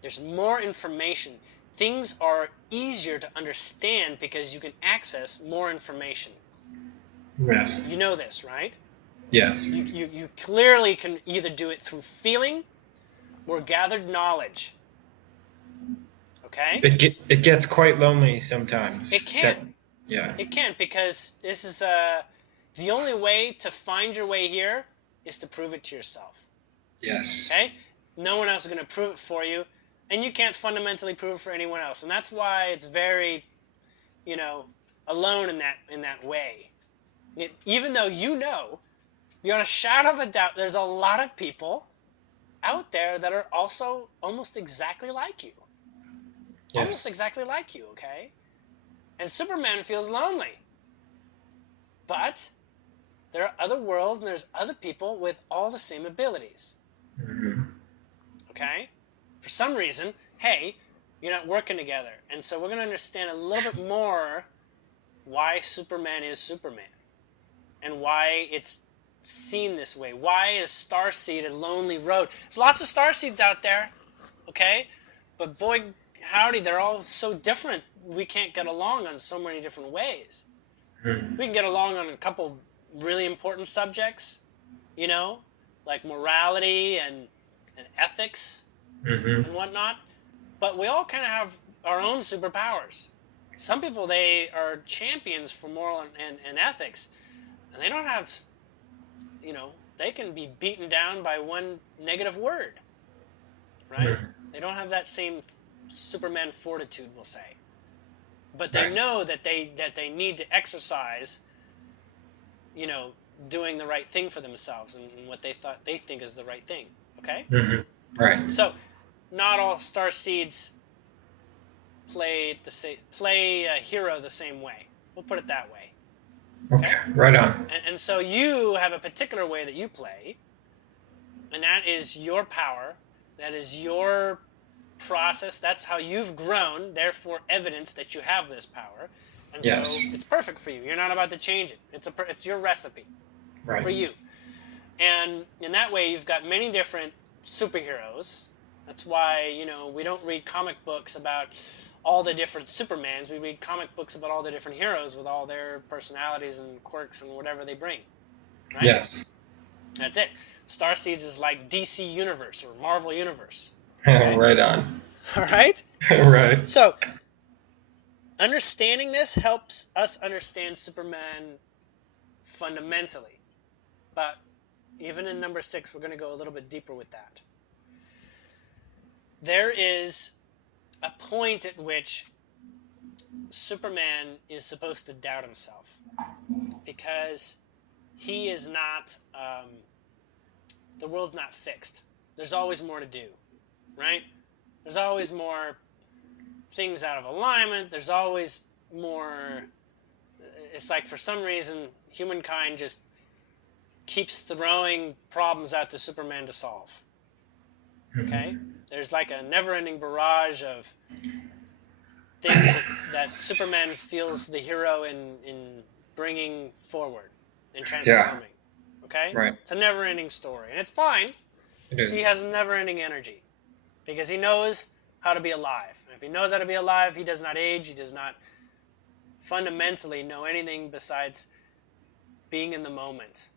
There's more information. Things are easier to understand because you can access more information. Yes. You know this, right? Yes. You clearly can either do it through feeling or gathered knowledge. Okay? It gets quite lonely sometimes. It can. Yeah. It can, because this is the only way to find your way here is to prove it to yourself. Yes. Okay? No one else is going to prove it for you, and you can't fundamentally prove it for anyone else. And that's why it's very, alone in that way. Even though beyond a shadow of a doubt, there's a lot of people out there that are also almost exactly like you. Yes. Almost exactly like you, okay? And Superman feels lonely. But there are other worlds and there's other people with all the same abilities. Mm-hmm. Okay? For some reason, hey, you're not working together. And so we're going to understand a little bit more why Superman is Superman. And why it's seen this way. Why is Starseed a lonely road? There's lots of Starseeds out there, okay? But boy, howdy, they're all so different. We can't get along on so many different ways. Mm-hmm. We can get along on a couple really important subjects, like morality and ethics and whatnot. But we all kind of have our own superpowers. Some people, they are champions for moral and ethics, and they don't have, they can be beaten down by one negative word, right? Mm-hmm. They don't have that same Superman fortitude, we'll say. But they Right. know that they need to exercise, doing the right thing for themselves and what they think is the right thing. Okay? Mm-hmm. Right. So, not all star seeds play a hero the same way. We'll put it that way. Okay. Right on. And so you have a particular way that you play, and that is your power. That is your process. That's how you've grown, therefore evidence that you have this power. And Yes. so it's perfect for you. You're not about to change it. It's your recipe Right. for you. And in that way, you've got many different superheroes. That's why, we don't read comic books about all the different Supermans. We read comic books about all the different heroes with all their personalities and quirks and whatever they bring. Right? Yes. That's it. Starseeds is like DC Universe or Marvel Universe. Okay. Right on. All right? Right. So, understanding this helps us understand Superman fundamentally. But even in number 6, we're going to go a little bit deeper with that. There is a point at which Superman is supposed to doubt himself because he is not, the world's not fixed. There's always more to do, right? There's always more things out of alignment. There's always more. It's like for some reason, humankind just keeps throwing problems out to Superman to solve. Okay? There's like a never-ending barrage of things that Superman feels the hero in bringing forward and transforming. Okay? Right. It's a never-ending story. And it's fine. It is. He has never-ending energy because he knows how to be alive. And if he knows how to be alive, he does not age. He does not fundamentally know anything besides being in the moment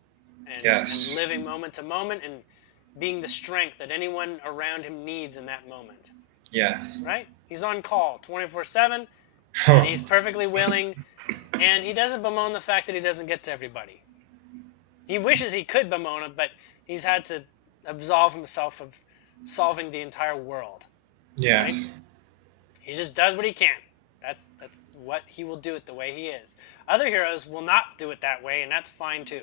and living moment to moment and being the strength that anyone around him needs in that moment. Yeah. Right? He's on call 24/7, and he's perfectly willing, and he doesn't bemoan the fact that he doesn't get to everybody. He wishes he could bemoan it, but he's had to absolve himself of solving the entire world. Yeah. Right? He just does what he can. That's what he will do it the way he is. Other heroes will not do it that way, and that's fine too.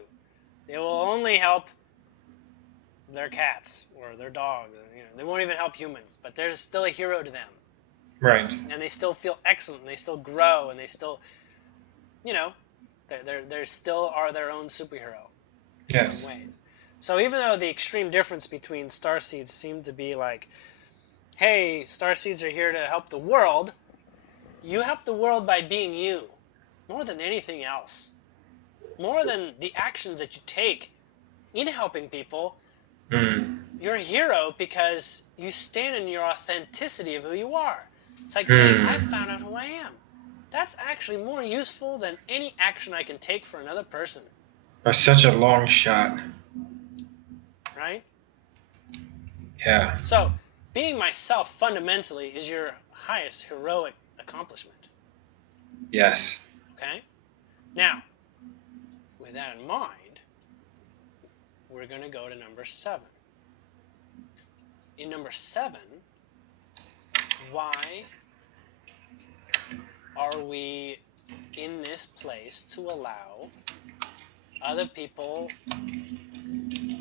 They will only help their cats or their dogs. They won't even help humans, but they're still a hero to them. Right. And they still feel excellent, and they still grow, and they still, they still are their own superhero in some ways. So even though the extreme difference between starseeds seemed to be like, hey, starseeds are here to help the world, you help the world by being you, more than anything else. More than the actions that you take in helping people, you're a hero because you stand in your authenticity of who you are. It's like saying, I found out who I am. That's actually more useful than any action I can take for another person. By such a long shot. Right? Yeah. So, being myself fundamentally is your highest heroic accomplishment. Yes. Okay? Now, with that in mind, we're going to go to number 7. In number 7, why are we in this place to allow other people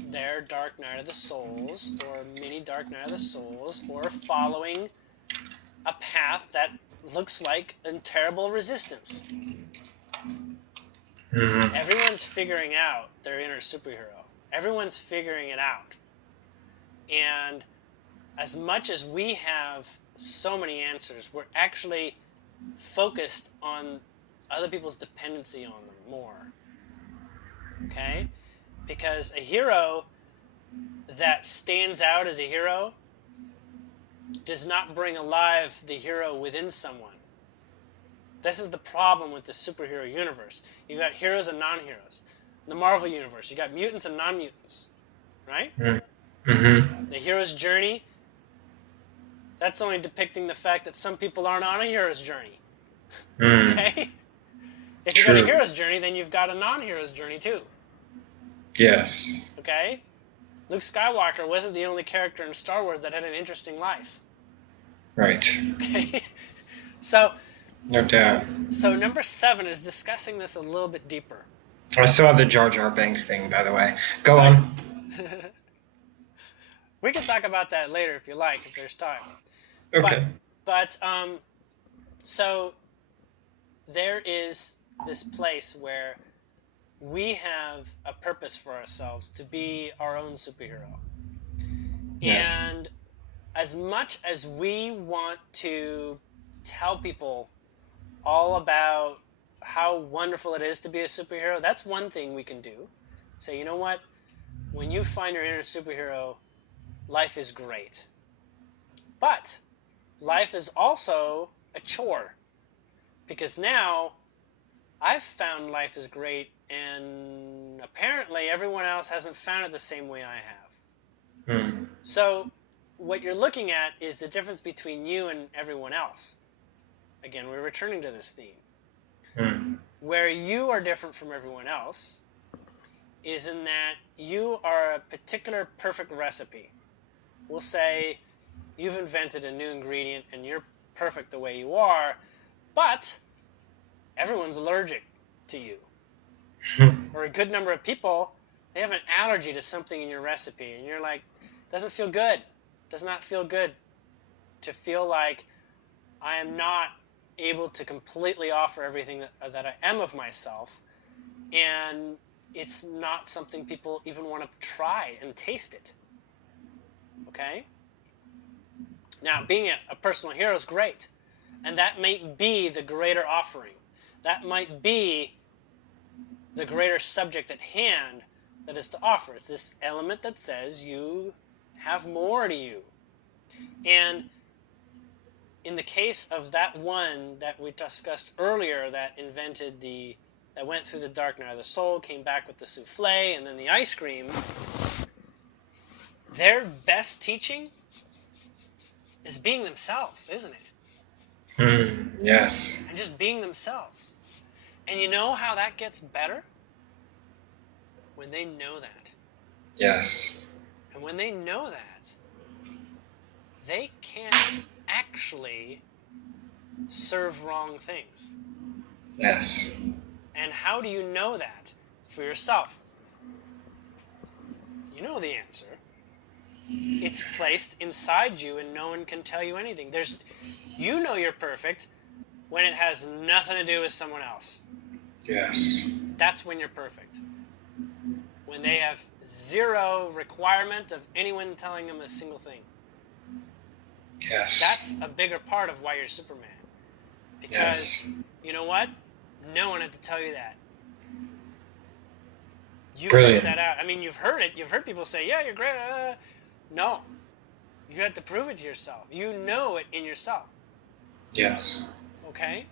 their dark night of the souls or mini dark night of the souls or following a path that looks like a terrible resistance? Everyone's figuring out their inner superhero. Everyone's figuring it out. And as much as we have so many answers, we're actually focused on other people's dependency on them more. Okay? Because a hero that stands out as a hero does not bring alive the hero within someone. This is the problem with the superhero universe. You've got heroes and non-heroes. In the Marvel universe, you've got mutants and non-mutants. Right? Mm-hmm. The hero's journey, that's only depicting the fact that some people aren't on a hero's journey. Okay? If you've got a hero's journey, then you've got a non-hero's journey too. Yes. Okay? Luke Skywalker wasn't the only character in Star Wars that had an interesting life. Right. Okay? So, no doubt. So number 7 is discussing this a little bit deeper. I saw the Jar Jar Binks thing, by the way. Go on. We can talk about that later if you like, if there's time. Okay. But so there is this place where we have a purpose for ourselves to be our own superhero. Yes. And as much as we want to tell people all about how wonderful it is to be a superhero, that's one thing we can do. Say, you know what? When you find your inner superhero, life is great. But life is also a chore. Because now I've found life is great, and apparently everyone else hasn't found it the same way I have. So what you're looking at is the difference between you and everyone else. Again, we're returning to this theme. Where you are different from everyone else is in that you are a particular perfect recipe. We'll say you've invented a new ingredient and you're perfect the way you are, but everyone's allergic to you. Or a good number of people, they have an allergy to something in your recipe, and you're like, doesn't feel good. Does not feel good to feel like I am not able to completely offer everything that I am of myself, and it's not something people even want to try and taste it. Okay? Now, being a personal hero is great, and that might be the greater offering. That might be the greater subject at hand that is to offer. It's this element that says you have more to you. And in the case of that one that we discussed earlier that that went through the dark night of the soul, came back with the souffle and then the ice cream, their best teaching is being themselves, isn't it? Yes. And just being themselves. And you know how that gets better? When they know that. Yes. And when they know that, they can't actually serve wrong things. Yes. And how do you know that for yourself? You know the answer. It's placed inside you and no one can tell you anything. You know you're perfect when it has nothing to do with someone else. Yes. That's when you're perfect. When they have zero requirement of anyone telling them a single thing. Yes. That's a bigger part of why you're Superman. Because, you know what? No one had to tell you that. You figured that out. I mean, you've heard it. You've heard people say, yeah, you're great. No. You had to prove it to yourself. You know it in yourself. Yes. Okay?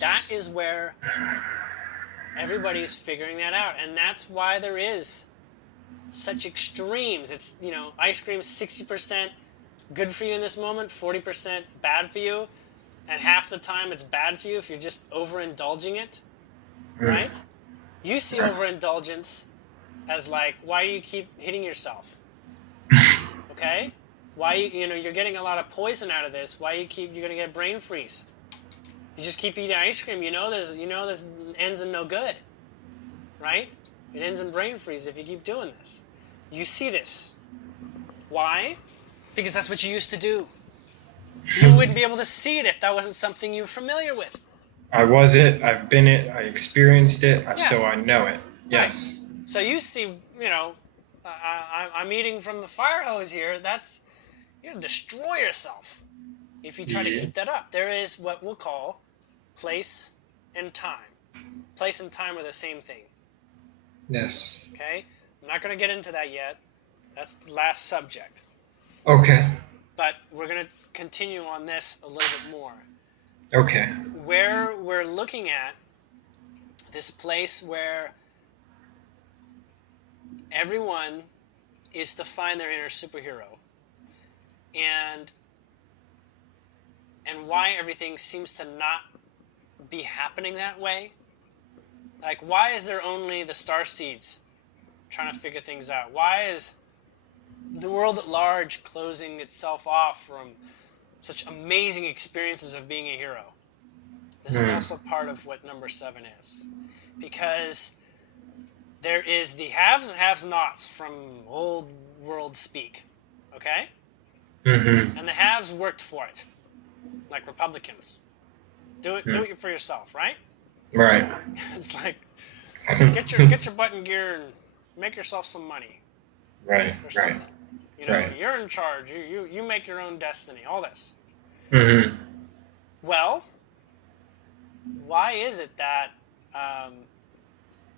That is where everybody's figuring that out. And that's why there is such extremes. It's, ice cream 60% good for you in this moment, 40% bad for you. And half the time it's bad for you if you're just overindulging it. Right? You see overindulgence as like, why do you keep hitting yourself? Okay? Why you're getting a lot of poison out of this. Why you're gonna get brain freeze. You just keep eating ice cream. This ends in no good. Right? It ends in brain freeze if you keep doing this. You see this. Why? Because that's what you used to do. You wouldn't be able to see it if that wasn't something you were familiar with. I was it, I've been it, I experienced it, Yeah. So I know it. Yes. Right. So you see, I'm eating from the fire hose here. You're going to destroy yourself if you try to keep that up. There is what we'll call place and time. Place and time are the same thing. Yes. Okay? I'm not going to get into that yet. That's the last subject. Okay. But we're going to continue on this a little bit more. Okay. Where we're looking at this place where everyone is to find their inner superhero, and why everything seems to not be happening that way. Like, why is there only the starseeds trying to figure things out? Why is the world at large closing itself off from such amazing experiences of being a hero? This is also part of what number 7 is. Because there is the haves and have-nots from old world speak. Okay? Mm-hmm. And the haves worked for it. Like Republicans. Do it for yourself, right? Right. It's like, get your butt in gear and make yourself some money. Right. Or something. Right. You're in charge. You make your own destiny. All this. Mm-hmm. Well, why is it that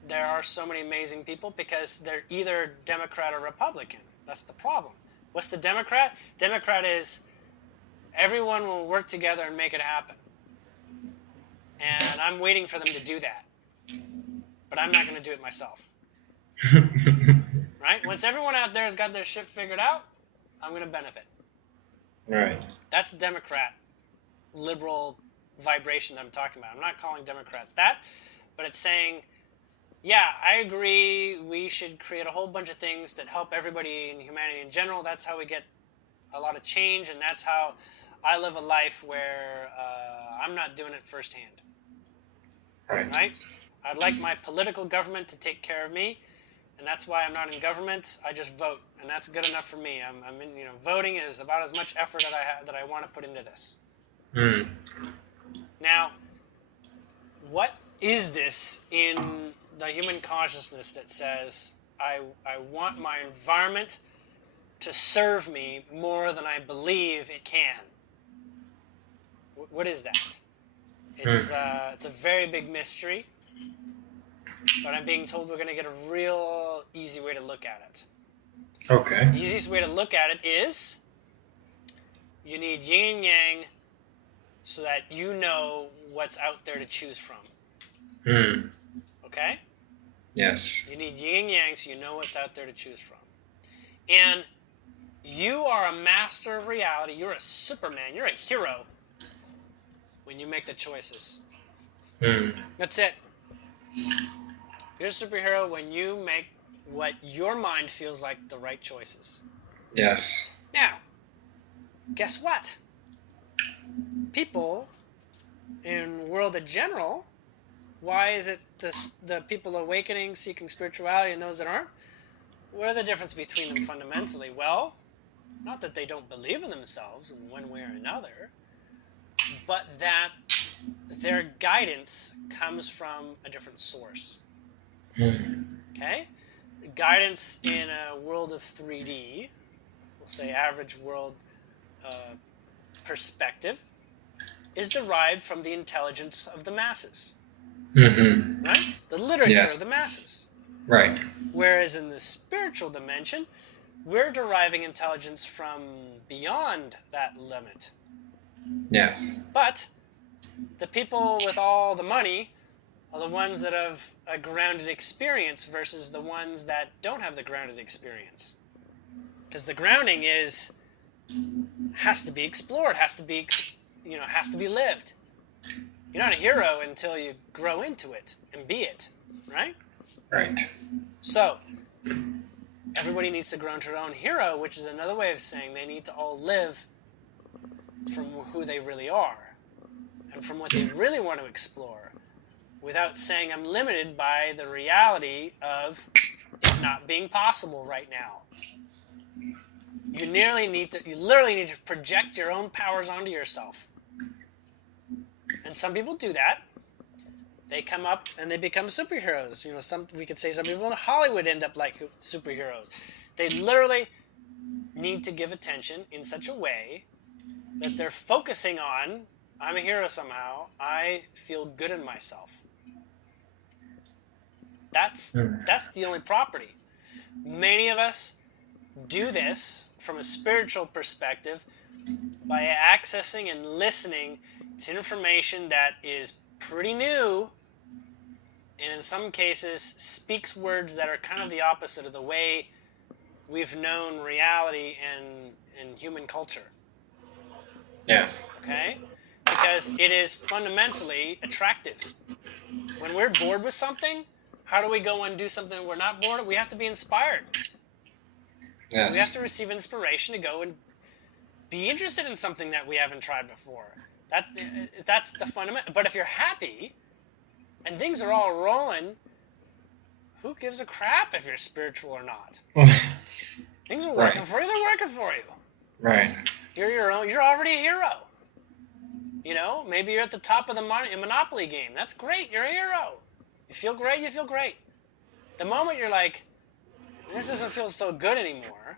there are so many amazing people? Because they're either Democrat or Republican. That's the problem. What's the Democrat? Democrat is everyone will work together and make it happen. And I'm waiting for them to do that. But I'm not going to do it myself. Right? Once everyone out there has got their shit figured out, I'm going to benefit. Right. That's the Democrat liberal vibration that I'm talking about. I'm not calling Democrats that, but it's saying Yeah, I agree. We should create a whole bunch of things that help everybody in humanity in general. That's how we get a lot of change, and that's how I live a life where I'm not doing it firsthand. Right. Right? I'd like my political government to take care of me, and that's why I'm not in government. I just vote, and that's good enough for me. I'm in, voting is about as much effort that I want to put into this. Mm. Now, what is this in the human consciousness that says I want my environment to serve me more than I believe it can? What is that? It's a very big mystery, but I'm being told we're going to get a real easy way to look at it. Okay. The easiest way to look at it is you need yin and yang so that you know what's out there to choose from. Mm. Okay? Yes. You need yin and yang so you know what's out there to choose from. And you are a master of reality. You're a Superman. You're a hero when you make the choices. Mm. That's it. You're a superhero when you make what your mind feels like the right choices. Yes. Now, guess what? People in the world in general, why is it the people awakening, seeking spirituality, and those that aren't? What are the difference between them fundamentally? Well, not that they don't believe in themselves in one way or another, but that their guidance comes from a different source. Mm. Okay? The guidance in a world of 3D, we'll say average world perspective, is derived from the intelligence of the masses. Mm-hmm. Right? The literature of the masses. Right. Whereas in the spiritual dimension, we're deriving intelligence from beyond that limit. Yes. But the people with all the money are the ones that have a grounded experience versus the ones that don't have the grounded experience. Because the grounding has to be explored, has to be lived. You're not a hero until you grow into it and be it, right? Right. So, everybody needs to grow into their own hero, which is another way of saying they need to all live from who they really are and from what they really want to explore without saying I'm limited by the reality of it not being possible right now. You literally need to project your own powers onto yourself. And some people do that. They come up and they become superheroes. We could say some people in Hollywood end up like superheroes. They literally need to give attention in such a way that they're focusing on, I'm a hero somehow. I feel good in myself. That's the only property. Many of us do this from a spiritual perspective by accessing and listening to information that is pretty new, and in some cases speaks words that are kind of the opposite of the way we've known reality and human culture. Yes. Okay? Because it is fundamentally attractive. When we're bored with something, how do we go and do something we're not bored of? We have to be inspired. Yes. We have to receive inspiration to go and be interested in something that we haven't tried before. That's the fundamental. But if you're happy and things are all rolling, who gives a crap if you're spiritual or not? Things are working for you. They're working for you. Right. You're already a hero. Maybe you're at the top of the Monopoly game. That's great. You're a hero. You feel great. You feel great. The moment you're like, this doesn't feel so good anymore,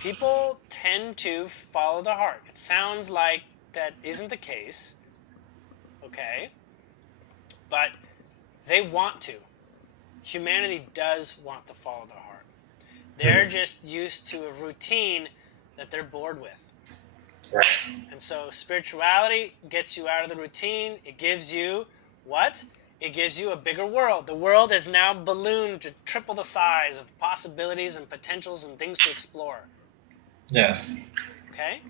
people tend to follow their heart. It sounds like that isn't the case, okay? But they want to. Humanity does want to follow their heart. They're just used to a routine that they're bored with. Right. And so spirituality gets you out of the routine. It gives you what? It gives you a bigger world. The world has now ballooned to triple the size of possibilities and potentials and things to explore. Yes. Okay?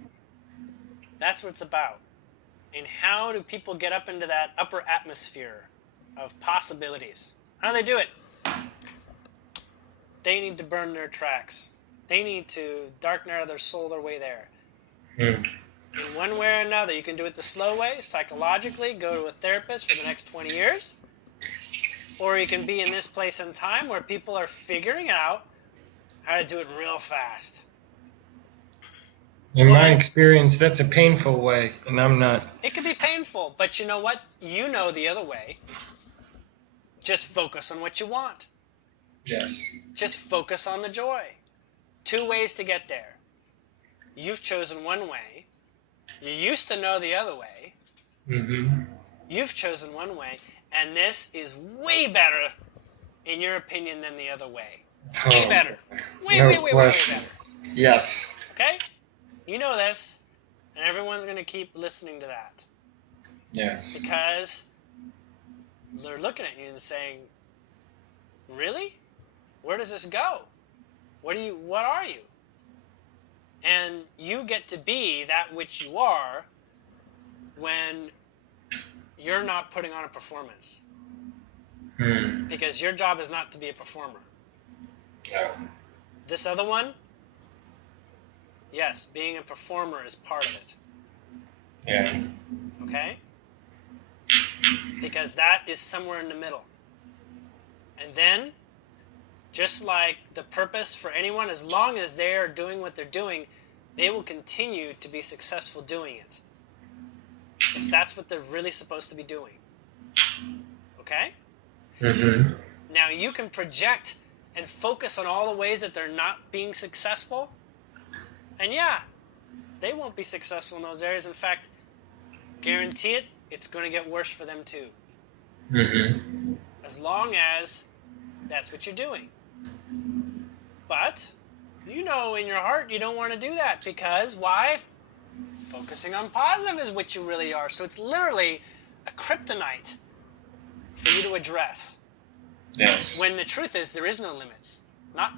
That's what it's about. And how do people get up into that upper atmosphere of possibilities? How do they do it? They need to burn their tracks. They need to darken out of their soul their way there. Mm. In one way or another, you can do it the slow way, psychologically, go to a therapist for the next 20 years. Or you can be in this place and time where people are figuring out how to do it real fast. In my experience, that's a painful way, and I'm not. It can be painful, but you know what? You know the other way. Just focus on what you want. Yes. Just focus on the joy. 2 ways to get there. You've chosen one way. You used to know the other way. Mm-hmm. You've chosen one way, and this is way better, in your opinion, than the other way. Way better. Way better. Yes. Okay? You know this, and everyone's going to keep listening to that. Yes. Because they're looking at you and saying, really? Where does this go? What are you? And you get to be that which you are when you're not putting on a performance. Because your job is not to be a performer. No. This other one, yes, being a performer is part of it. Yeah. Okay? Because that is somewhere in the middle. And then, just like the purpose for anyone, as long as they are doing what they're doing, they will continue to be successful doing it. If that's what they're really supposed to be doing. Okay? Mm-hmm. Now you can project and focus on all the ways that they're not being successful. And yeah, they won't be successful in those areas. In fact, guarantee it, it's going to get worse for them too. Mm-hmm. As long as that's what you're doing. But you know in your heart you don't want to do that because why? Focusing on positive is what you really are. So it's literally a kryptonite for you to address. Yes. When the truth is there is no limits. Not,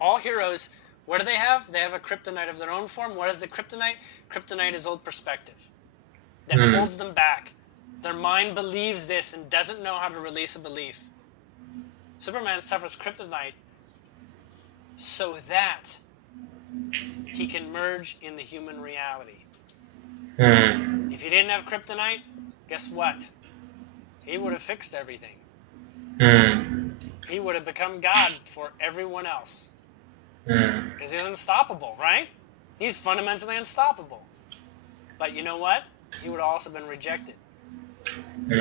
all heroes, what do they have? They have a kryptonite of their own form. What is the kryptonite? Kryptonite is old perspective. That holds them back. Their mind believes this and doesn't know how to release a belief. Superman suffers kryptonite so that he can merge in the human reality. If he didn't have kryptonite, guess what? He would have fixed everything. He would have become God for everyone else. Because he's unstoppable, right? He's fundamentally unstoppable. But you know what? He would have also been rejected. He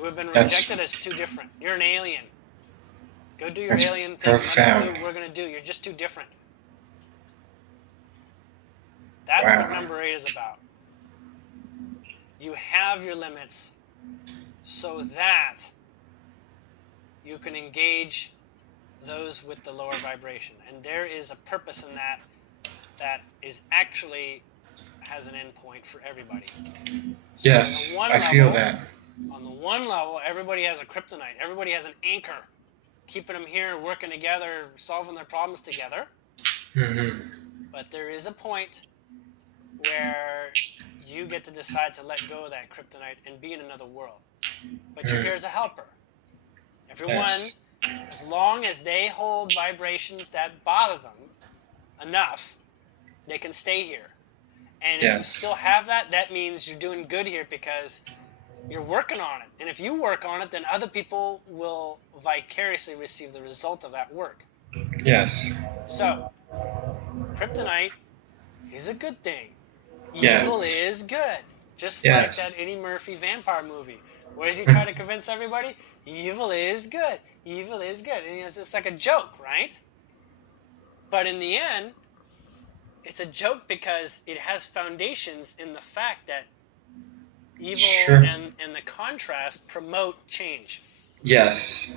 would have been rejected as too different. You're an alien. Go do your alien thing. Let us do what we're going to do. You're just too different. That's what number 8 is about. You have your limits so that you can engage those with the lower vibration. And there is a purpose in that that is actually has an end point for everybody. So yes, I feel that. On the one level, everybody has a kryptonite. Everybody has an anchor, keeping them here, working together, solving their problems together. But there is a point where you get to decide to let go of that kryptonite and be in another world. But you're here as a helper. Everyone, as long as they hold vibrations that bother them enough, they can stay here. And if you still have that, that means you're doing good here because you're working on it. And if you work on it, then other people will vicariously receive the result of that work. Yes. So, kryptonite is a good thing. Yes. Evil is good. Just like that Eddie Murphy vampire movie. What does he try to convince everybody? Evil is good. Evil is good. And it's like a joke, right? But in the end, it's a joke because it has foundations in the fact that evil and the contrast promote change. Yes.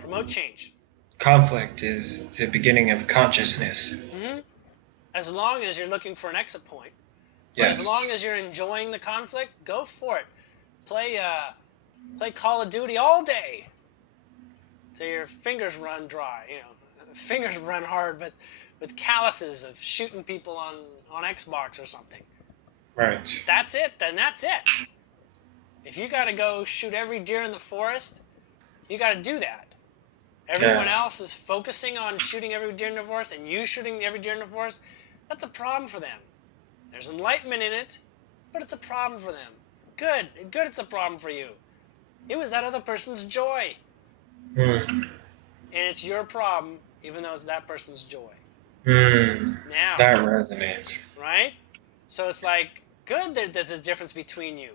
Promote change. Conflict is the beginning of consciousness. As long as you're looking for an exit point. But as long as you're enjoying the conflict, go for it. Play Call of Duty all day. So your fingers run dry. Fingers run hard, but with calluses of shooting people on Xbox or something. Right. That's it, then that's it. If you got to go shoot every deer in the forest, You got to do that. Everyone else is focusing on shooting every deer in the forest, and you shooting every deer in the forest. That's a problem for them. There's enlightenment in it, but it's a problem for them. Good it's a problem for you. It was that other person's joy. And it's your problem, even though it's that person's joy. Now, that resonates. Right? So it's like, good, there's a difference between you.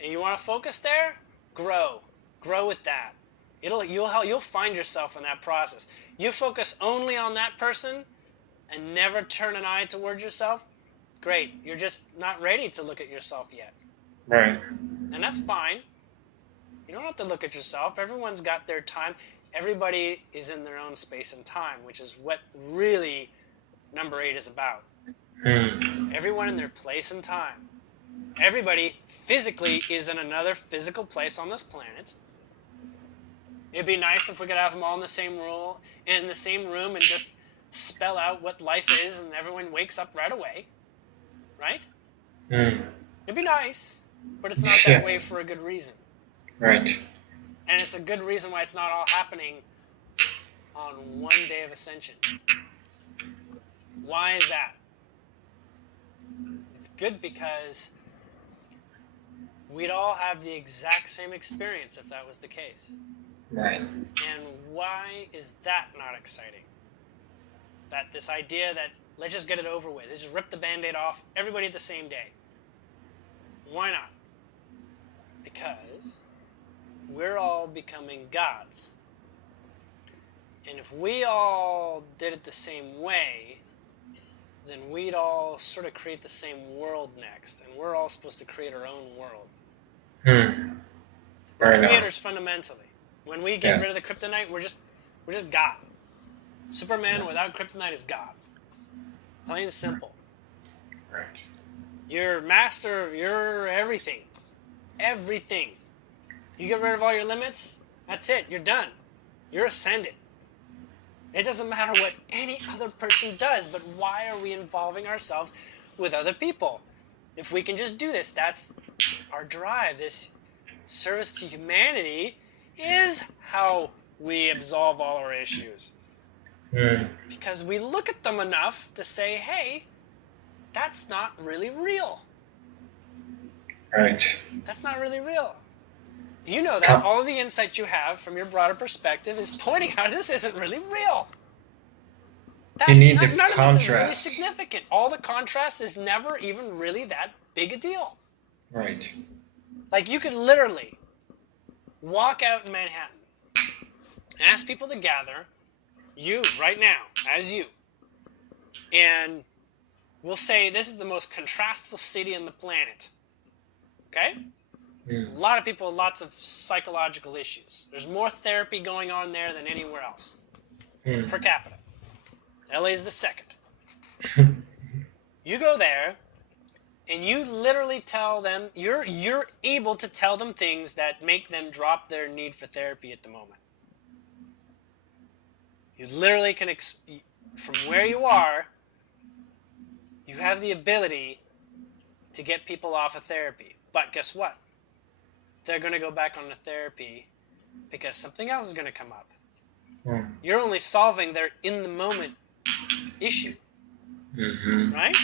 And you want to focus there? Grow with that. You'll find yourself in that process. You focus only on that person and never turn an eye towards yourself. Great, you're just not ready to look at yourself yet. Right. And that's fine. You don't have to look at yourself. Everyone's got their time. Everybody is in their own space and time, which is what really number 8 is about. Everyone in their place and time. Everybody physically is in another physical place on this planet. It'd be nice if we could have them all in the same room and just spell out what life is, and everyone wakes up right away. Right? It'd be nice, but it's not that way for a good reason. Right. And it's a good reason why it's not all happening on one day of ascension. Why is that? It's good because we'd all have the exact same experience if that was the case. Right. And why is that not exciting? That this idea that let's just get it over with. Let's just rip the Band-Aid off, everybody at the same day. Why not? Because we're all becoming gods. And if we all did it the same way, then we'd all sort of create the same world next. And we're all supposed to create our own world. We're creators fundamentally. When we get rid of the kryptonite, we're just God. Superman without kryptonite is God. Plain and simple. Right. You're master of your everything. Everything. You get rid of all your limits, that's it. You're done. You're ascended. It doesn't matter what any other person does, but why are we involving ourselves with other people? If we can just do this, that's our drive. This service to humanity is how we absolve all our issues. Because we look at them enough to say, hey, that's not really real. Right. That's not really real. You know that all of the insight you have from your broader perspective is pointing out this isn't really real. You need the none contrast. of this is really significant. All the contrast is never even really that big a deal. Right. Like you could literally walk out in Manhattan, ask people to gather, you right now, as you, and we'll say this is the most contrastful city on the planet. Okay? A lot of people, lots of psychological issues. There's more therapy going on there than anywhere else. Per capita. LA is the second. You go there, and you literally tell them, you're able to tell them things that make them drop their need for therapy at the moment. You literally can, from where you are, you have the ability to get people off of therapy. But guess what? They're going to go back on the therapy because something else is going to come up. You're only solving their in-the-moment issue. Right?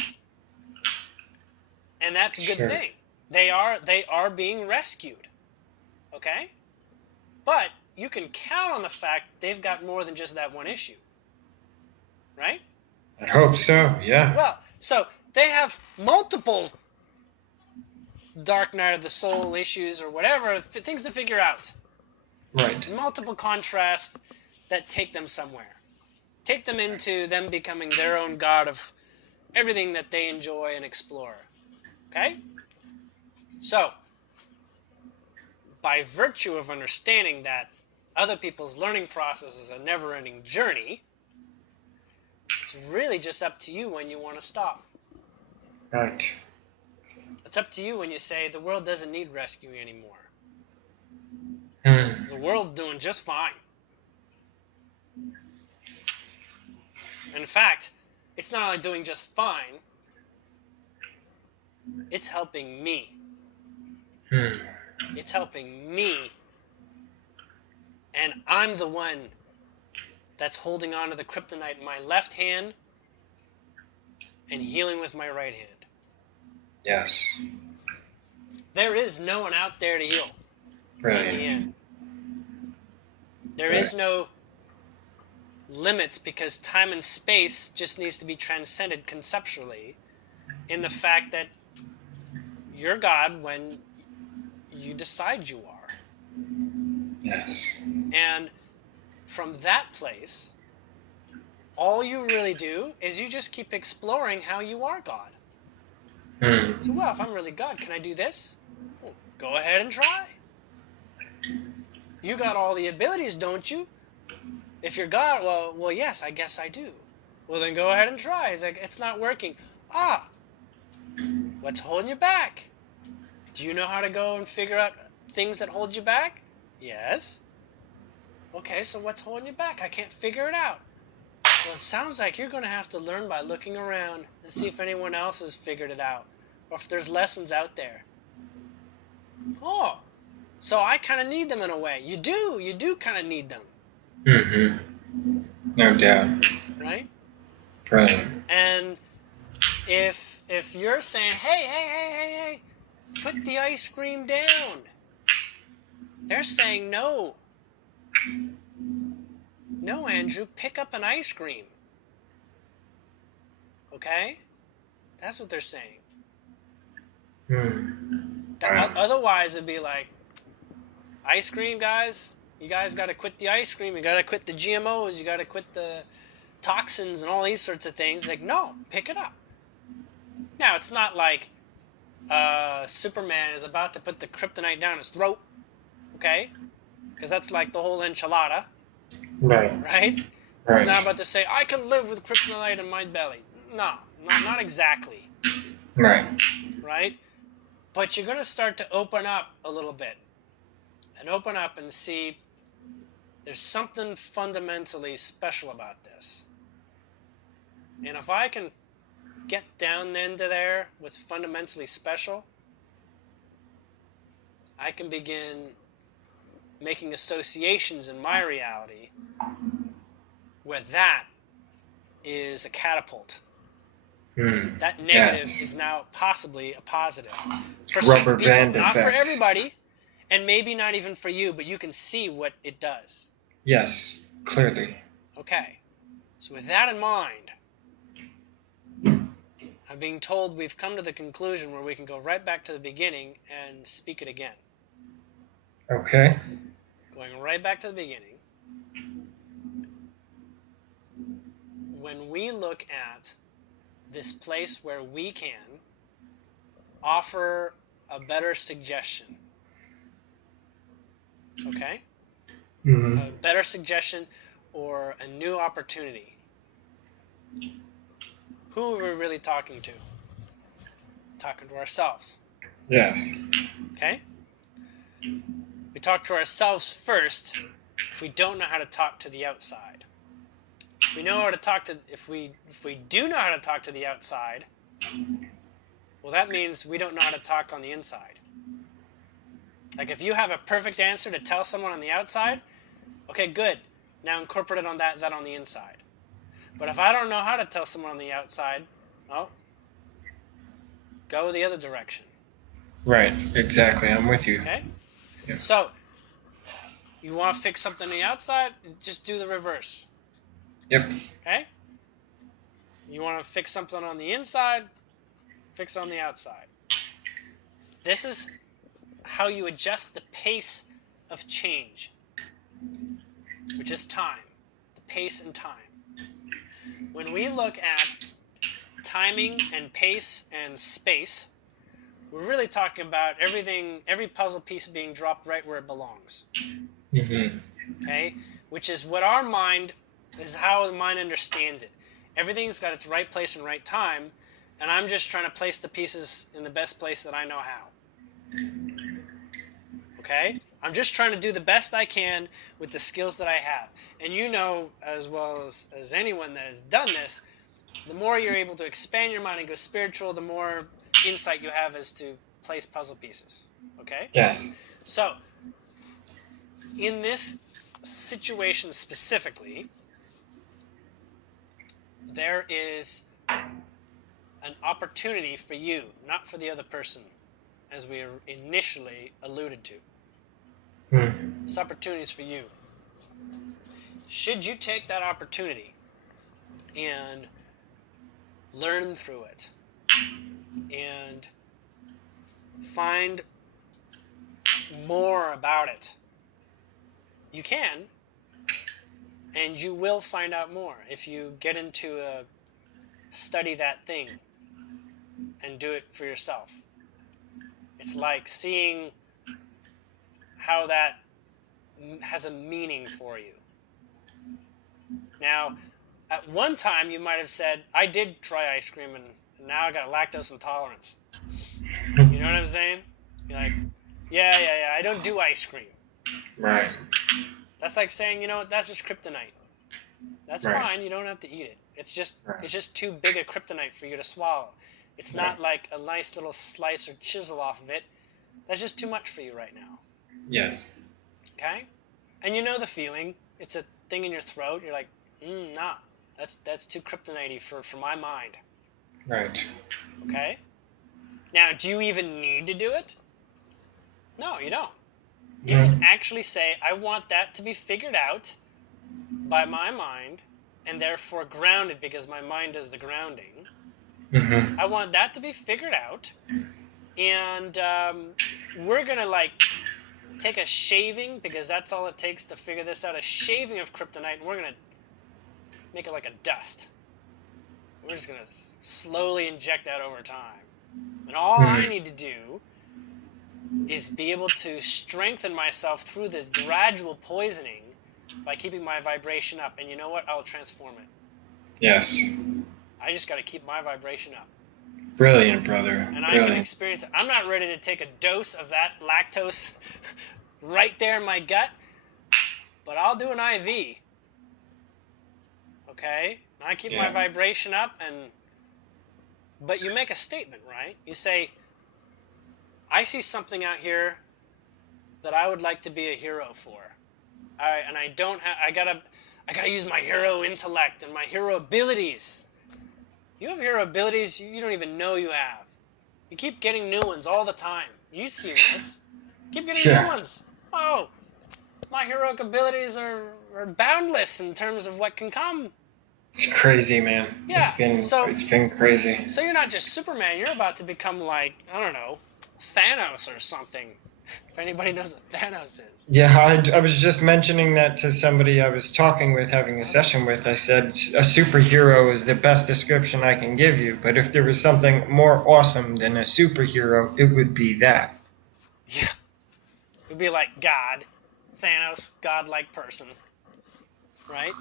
And that's a good thing. They are being rescued. Okay? But you can count on the fact they've got more than just that one issue. Right? I hope so, yeah. Well, so they have multiple dark night of the soul issues or whatever, things to figure out. Right. Multiple contrasts that take them somewhere. Take them into them becoming their own god of everything that they enjoy and explore. Okay? So, by virtue of understanding that other people's learning process is a never-ending journey, it's really just up to you when you want to stop. Right. It's up to you when you say the world doesn't need rescuing anymore. The world's doing just fine. And in fact, it's not only doing just fine, it's helping me. It's helping me And I'm the one that's holding on to the kryptonite in my left hand and healing with my right hand. Yes. There is no one out there to heal. Brilliant. In the end. There Right. is no limits, because time and space just needs to be transcended conceptually in the fact that you're God when you decide you are. Yes. And from that place, all you really do is you just keep exploring how you are God. So, well, if I'm really God, can I do this? Well, go ahead and try. You got all the abilities, don't you? If you're God, well, yes, I guess I do. Well, then go ahead and try. It's like, it's not working. What's holding you back? Do you know how to go and figure out things that hold you back? Yes. Okay, so what's holding you back? I can't figure it out. Well, it sounds like you're going to have to learn by looking around and see if anyone else has figured it out, or if there's lessons out there. Oh, so I kind of need them in a way. You do kind of need them. Mm-hmm. No doubt. Right? Brilliant. And if you're saying, hey, put the ice cream down, they're saying no. No, Andrew, pick up an ice cream. Okay? That's what they're saying. Otherwise, it'd be like, ice cream, guys? You guys got to quit the ice cream. You got to quit the GMOs. You got to quit the toxins and all these sorts of things. Like, no, pick it up. Now, it's not like Superman is about to put the kryptonite down his throat. Okay? Because that's like the whole enchilada. Right? It's not about to say, I can live with kryptonite in my belly. No, not exactly. Right? But you're going to start to open up a little bit. And open up and see there's something fundamentally special about this. And if I can get down into there what's fundamentally special, I can begin making associations in my reality where that is a catapult. That negative is now possibly a positive. For some people, not for everybody, and maybe not even for you, but you can see what it does. Yes, clearly. Okay. So with that in mind, I'm being told we've come to the conclusion where we can go right back to the beginning and speak it again. Okay. Going right back to the beginning. When we look at this place where we can offer a better suggestion, okay? Mm-hmm. A better suggestion or a new opportunity. Who are we really talking to? Talking to ourselves. Yes. Okay? We talk to ourselves first if we don't know how to talk to the outside. If we know how to talk to, if we do know how to talk to the outside, well, that means we don't know how to talk on the inside. Like if you have a perfect answer to tell someone on the outside, okay, good. Now incorporate it on that on the inside. But if I don't know how to tell someone on the outside, well, go the other direction. Right, exactly. I'm with you. Okay? Yeah. So, you want to fix something on the outside, just do the reverse. Yep. Okay? You want to fix something on the inside, fix on the outside. This is how you adjust the pace of change, which is time. The pace and time. When we look at timing and pace and space, we're really talking about everything, every puzzle piece being dropped right where it belongs. Mm-hmm. Okay? Which is what our mind, is how the mind understands it. Everything's got its right place and right time, and I'm just trying to place the pieces in the best place that I know how. Okay? I'm just trying to do the best I can with the skills that I have. And you know as well as anyone that has done this, the more you're able to expand your mind and go spiritual, the more insight you have as to place puzzle pieces. Okay? Yes. So, in this situation specifically, there is an opportunity for you, not for the other person, as we initially alluded to. This opportunity is for you. Should you take that opportunity and learn through it and find more about it, you can, and you will find out more if you get into study that thing and do it for yourself. It's like seeing how that has a meaning for you. Now, at one time you might have said, I did try ice cream and now I got lactose intolerance. You know what I'm saying? You're like, yeah, I don't do ice cream. Right. That's like saying, you know what, that's just kryptonite. That's fine, you don't have to eat it. It's just too big a kryptonite for you to swallow. It's not like a nice little slice or chisel off of it. That's just too much for you right now. Yes. Okay? And you know the feeling. It's a thing in your throat. You're like, nah, that's too kryptonite-y for my mind. Right. Okay? Now, do you even need to do it? No, you don't. You can actually say, I want that to be figured out by my mind and therefore grounded because my mind does the grounding. I want that to be figured out, and we're going to like take a shaving, because that's all it takes to figure this out, a shaving of kryptonite, and we're going to make it like a dust. We're just going to slowly inject that over time. And all I need to do is be able to strengthen myself through the gradual poisoning by keeping my vibration up. And you know what? I'll transform it. Yes. I just got to keep my vibration up. Brilliant, brother. And I can experience it. I'm not ready to take a dose of that lactose right there in my gut, but I'll do an IV. Okay? And I keep my vibration up, but you make a statement, right? You say, I see something out here that I would like to be a hero for. All right, and I gotta use my hero intellect and my hero abilities. You have hero abilities you don't even know you have. You keep getting new ones all the time. You've seen this. Keep getting new ones. Oh, my heroic abilities are boundless in terms of what can come. It's crazy, man. Yeah. It's been crazy. So you're not just Superman. You're about to become like, I don't know, Thanos or something. If anybody knows what Thanos is. Yeah, I was just mentioning that to somebody I was talking with, having a session with. I said, a superhero is the best description I can give you, but if there was something more awesome than a superhero, it would be that. Yeah. It would be like God, Thanos, godlike person. Right?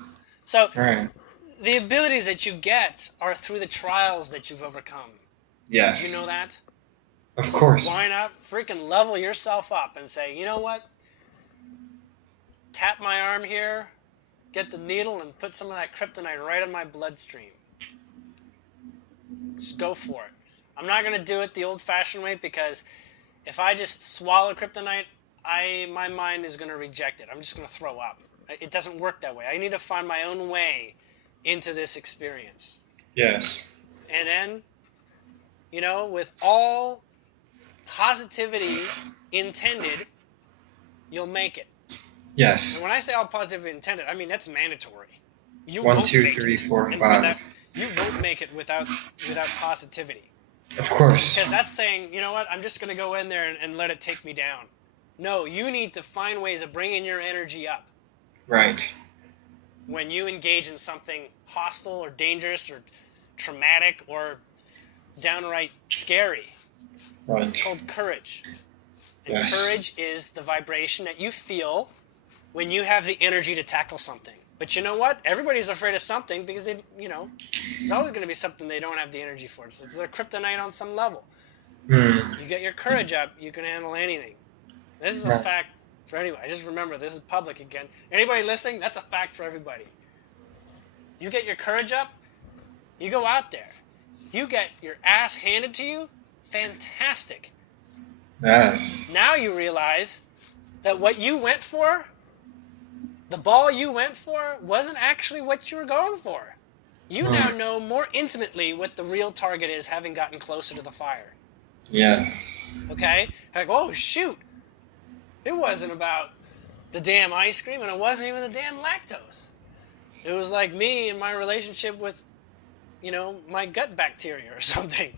So, the abilities that you get are through the trials that you've overcome. Yes. Did you know that? Of course. Why not freaking level yourself up and say, you know what? Tap my arm here, get the needle, and put some of that kryptonite right in my bloodstream. Just go for it. I'm not going to do it the old-fashioned way, because if I just swallow kryptonite, my mind is going to reject it. I'm just going to throw up. It doesn't work that way. I need to find my own way into this experience. Yes. And then, you know, with all positivity intended, you'll make it. Yes. And when I say all positivity intended, I mean that's mandatory. You 1, won't 2, make 3, it 4, 5. You won't make it without positivity. Of course. Because that's saying, you know what, I'm just going to go in there and let it take me down. No, you need to find ways of bringing your energy up. Right. When you engage in something hostile or dangerous or traumatic or downright scary. Right. It's called courage. And courage is the vibration that you feel when you have the energy to tackle something. But you know what? Everybody's afraid of something because there's always going to be something they don't have the energy for. It's their kryptonite on some level. You get your courage up, you can handle anything. This is a fact for anybody. Just remember, this is public again. Anybody listening, that's a fact for everybody. You get your courage up, you go out there. You get your ass handed to you, fantastic. Yes. Now you realize that what you went for the ball you went for wasn't actually what you were going for. You now know more intimately what the real target is, having gotten closer to the fire. Yes. Okay? Like, oh, shoot. It wasn't about the damn ice cream, and it wasn't even the damn lactose. It was like me and my relationship with, my gut bacteria or something.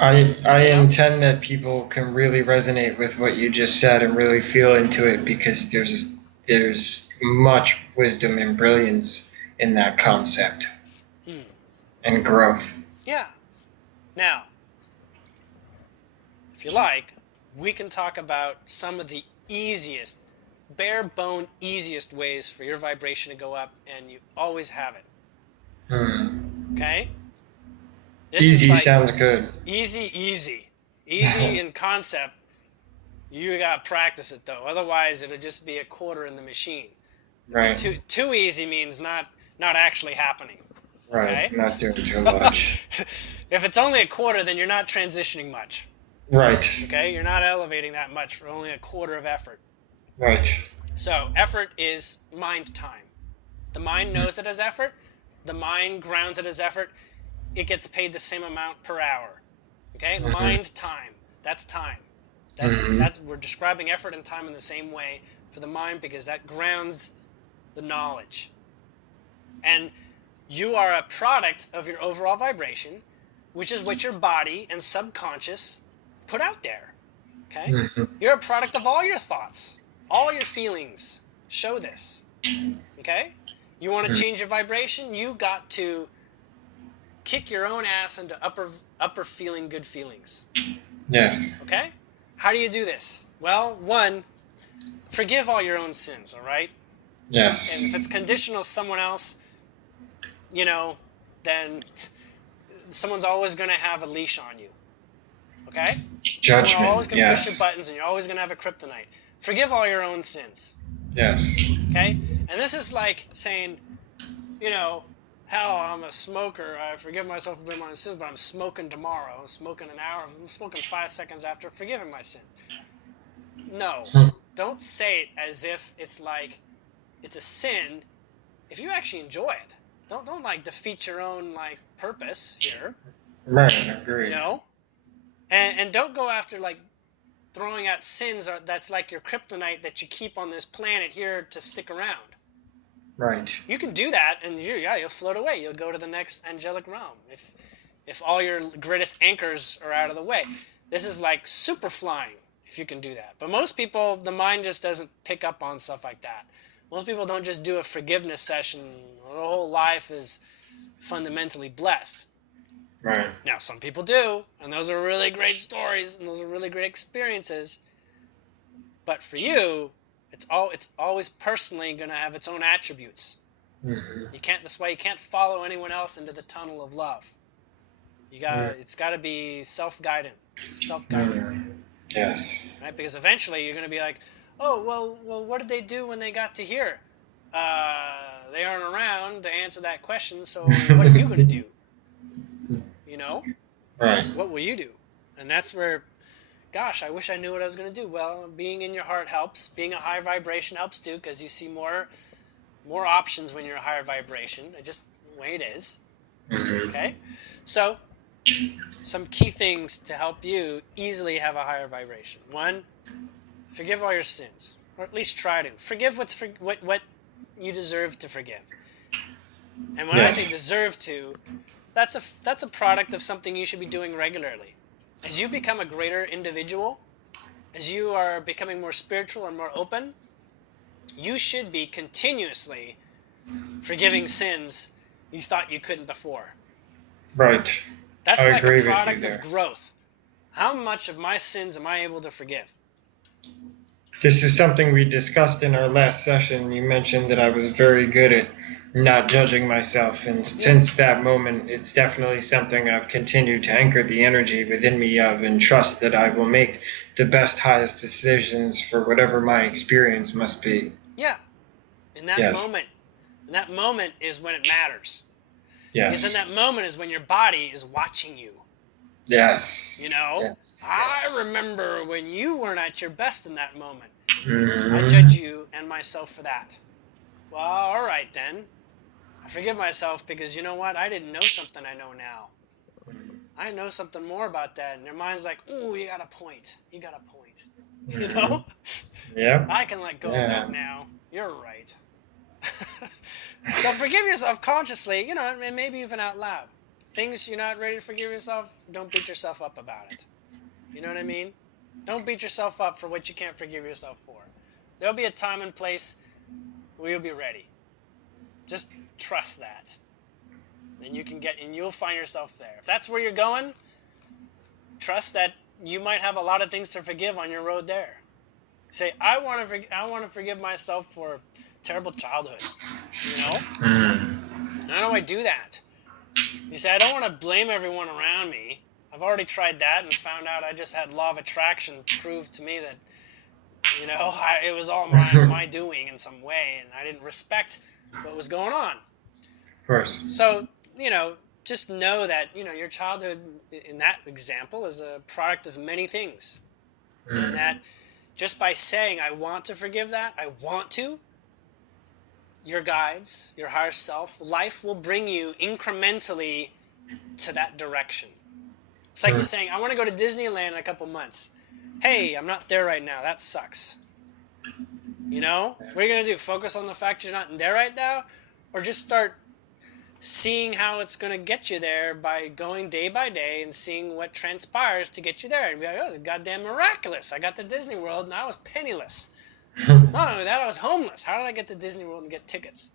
I intend that people can really resonate with what you just said and really feel into it, because there's much wisdom and brilliance in that concept and growth. Yeah. Now, if you like, we can talk about some of the easiest, bare bone easiest ways for your vibration to go up, and you always have it. Okay? This easy sounds good. Easy in concept. You gotta practice it though. Otherwise, it'll just be a quarter in the machine. Right. Too easy means not actually happening. Right. Okay? Not doing too much. If it's only a quarter, then you're not transitioning much. Right. Okay? You're not elevating that much for only a quarter of effort. Right. So effort is mind time. The mind knows it as effort. The mind grounds it as effort. It gets paid the same amount per hour. Okay? Mind time. That's time. That's we're describing effort and time in the same way for the mind, because that grounds the knowledge. And you are a product of your overall vibration, which is what your body and subconscious put out there. Okay? You're a product of all your thoughts. All your feelings show this. Okay? You want to change your vibration? You got to kick your own ass into upper feeling good feelings. Yes. Okay? How do you do this? Well, one, forgive all your own sins, all right? Yes. And if it's conditional someone else, then someone's always going to have a leash on you. Okay? Judgment. Someone's always going to push your buttons, and you're always going to have a kryptonite. Forgive all your own sins. Yes. Okay? And this is like saying, hell, I'm a smoker. I forgive myself for my sins, but I'm smoking tomorrow. I'm smoking an hour. I'm smoking 5 seconds after forgiving my sin. No. Don't say it as if it's like it's a sin if you actually enjoy it. Don't like defeat your own like purpose here. Right, I agree. And don't go after like throwing out sins that's like your kryptonite that you keep on this planet here to stick around. Right. You can do that, and you'll float away. You'll go to the next angelic realm if all your greatest anchors are out of the way. This is like super flying if you can do that. But most people, the mind just doesn't pick up on stuff like that. Most people don't just do a forgiveness session. Their whole life is fundamentally blessed. Right. Now, some people do, and those are really great stories, and those are really great experiences. But for you, it's always personally going to have its own attributes. That's why you can't follow anyone else into the tunnel of love. It's got to be self-guided. Yes. Right? Because eventually you're going to be like, oh, well, what did they do when they got to here? They aren't around to answer that question, so what are you going to do? Right. What will you do? And that's where, gosh, I wish I knew what I was going to do. Well, being in your heart helps. Being a high vibration helps too, because you see more options when you're a higher vibration. It's just the way it is. Okay? So, some key things to help you easily have a higher vibration. One, forgive all your sins, or at least try to. Forgive what you deserve to forgive. And when I say deserve to, that's a product of something you should be doing regularly. As you become a greater individual, as you are becoming more spiritual and more open, you should be continuously forgiving sins you thought you couldn't before. Right. That's like a product of growth. How much of my sins am I able to forgive? This is something we discussed in our last session. You mentioned that I was very good at not judging myself, and since that moment, it's definitely something I've continued to anchor the energy within me of, and trust that I will make the best, highest decisions for whatever my experience must be. Yeah. In that moment is when it matters. Yes. Because in that moment is when your body is watching you. Yes. Yes. I remember when you weren't at your best in that moment. I judge you and myself for that. Well, all right then. I forgive myself because you know what? I didn't know something I know now. I know something more about that. And their mind's like, ooh, you got a point. You got a point. You Hmm. know? Yep. I can let go of Yeah. that now. You're right. So forgive yourself consciously, you know, and maybe even out loud. Things you're not ready to forgive yourself, don't beat yourself up about it. You know what I mean? Don't beat yourself up for what you can't forgive yourself for. There'll be a time and place where you'll be ready. Just trust that. And you'll find yourself there. If that's where you're going, trust that you might have a lot of things to forgive on your road there. Say, I want to forgive myself for terrible childhood. You know? Hmm. How do I do that? You say, I don't want to blame everyone around me. I've already tried that and found out I just had law of attraction prove to me that, you know, it was all my doing in some way, and I didn't respect what was going on. Of course. So, you know, just know that, you know, your childhood in that example is a product of many things. And Hmm. that just by saying, I want to forgive that, I want to, your guides, your higher self, life will bring you incrementally to that direction. It's like you Hmm. saying, I want to go to Disneyland in a couple months. Hey, I'm not there right now. That sucks. You know? What are you going to do? Focus on the fact you're not there right now? Or just start seeing how it's going to get you there by going day by day and seeing what transpires to get you there? And be like, oh, it's goddamn miraculous. I got to Disney World and I was penniless. Not only that, I was homeless. How did I get to Disney World and get tickets?